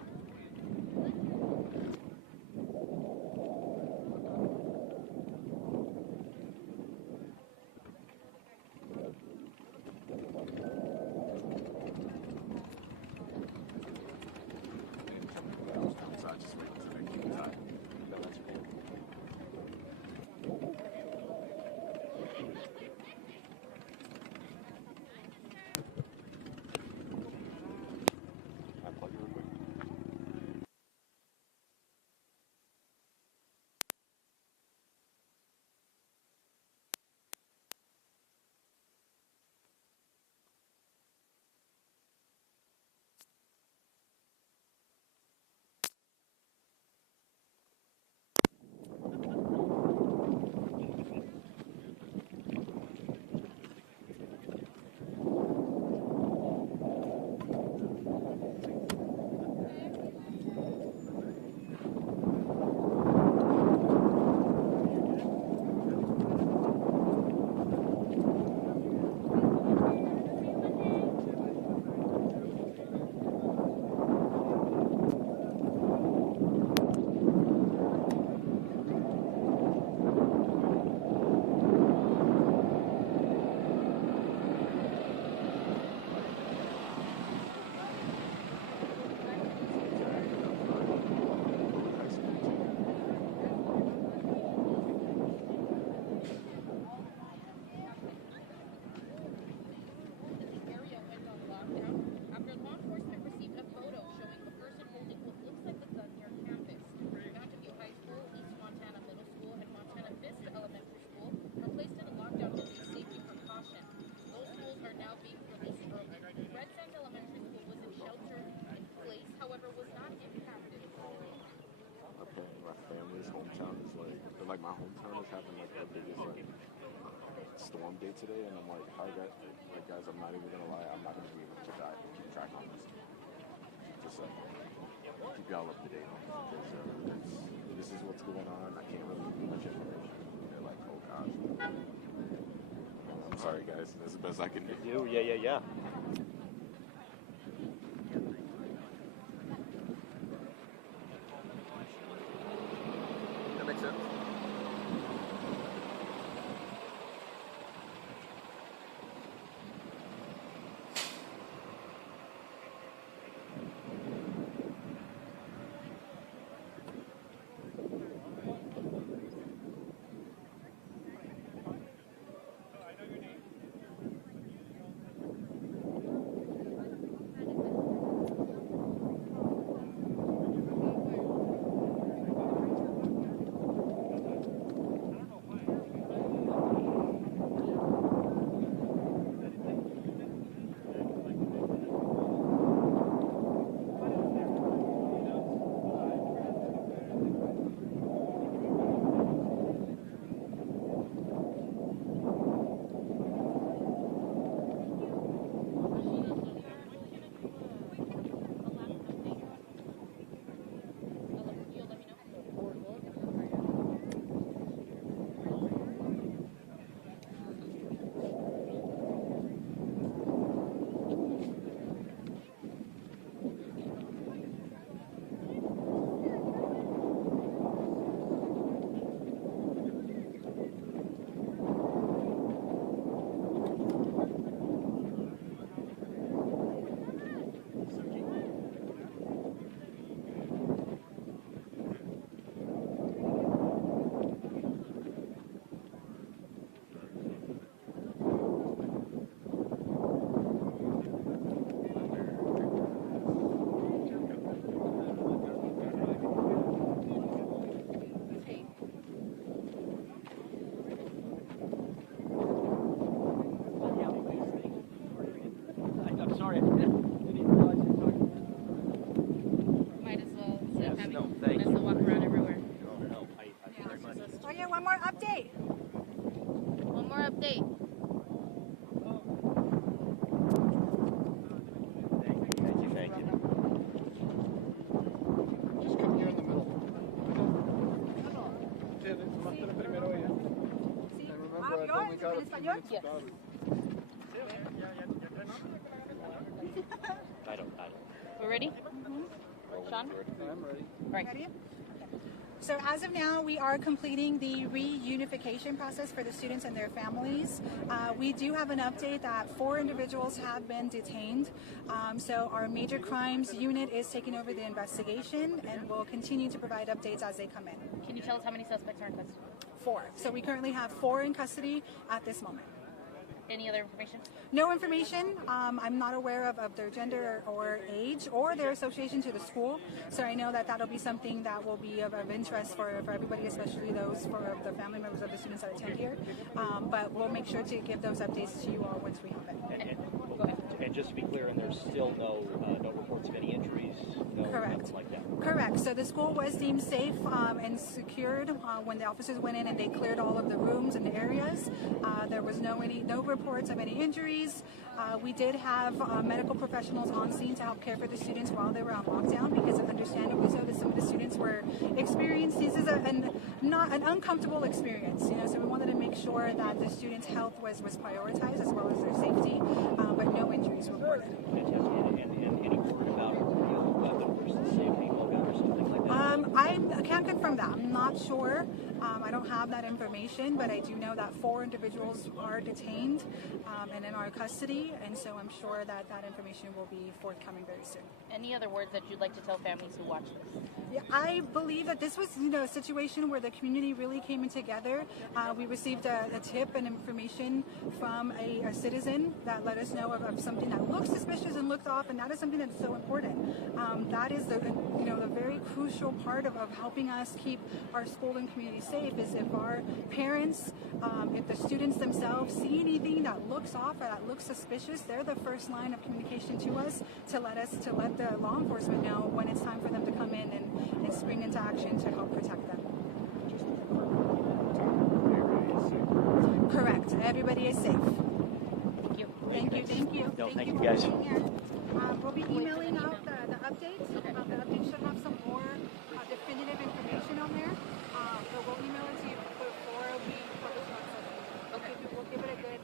Like my hometown is having like the biggest like storm day today, and I'm like, hi guys, I'm not even gonna lie, I'm not gonna be able to keep track on this. Just keep y'all up to date because this is what's going on. I can't really do much information. They're like, oh gosh. I'm sorry guys, that's the best I can do. Yeah. That makes sense. yours? Yes. I don't. We're ready? Sean? I'm ready. Right. Ready? So as of now, we are completing the reunification process for the students and their families. We do have an update that 4 individuals have been detained. So our major crimes unit is taking over the investigation and will continue to provide updates as they come in. Can you tell us how many suspects are in custody? 4. So we currently have 4 in custody at this moment. Any other information? No information. I'm not aware of their gender or age or their association to the school. So I know that that'll be something that will be of interest for everybody, especially those for the family members of the students that attend here. But we'll make sure to give those updates to you all once we have it. And just to be clear, and there's still no reports of any injuries, Correct. nothing like that. Correct. So the school was deemed safe and secured when the officers went in and they cleared all of the rooms and the areas. There was no reports of any injuries. We did have medical professionals on scene to help care for the students while they were on lockdown, because understandably so that some of the students were experiencing this is not an uncomfortable experience. So we wanted to make sure that the students' health was prioritized as well as their safety, but no injuries reported. And any word about weapon versus safety logo or something like that? I can't confirm that. I'm not sure. I don't have that information, but I do know that 4 individuals are detained and in our custody, and so I'm sure that that information will be forthcoming very soon. Any other words that you'd like to tell families who watch this? Yeah, I believe that this was, a situation where the community really came in together. We received a tip and information from a citizen that let us know of something that looked suspicious and looked off, and that is something that's so important. That is the very crucial part of helping us keep our school and community safe is if our parents, if the students themselves see anything that looks off or that looks suspicious, they're the first line of communication to us to let the law enforcement know when it's time for them to come in and spring into action to help protect them. Correct. Everybody is safe. Thank you. Thank you. No, thank you guys. We'll be emailing out the updates. The update should have some more definitive information on there. But we'll email it to you before we publish it. Okay. We'll give it a good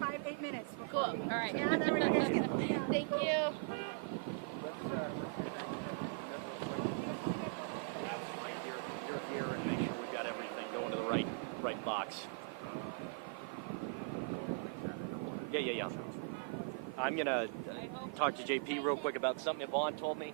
5-8 minutes. Cool. All right. Yeah, that way you guys can. Yeah. Thank you. You're here and make sure we've got everything going to the right box. Yeah. I'm gonna talk to JP real quick about something Yvonne told me.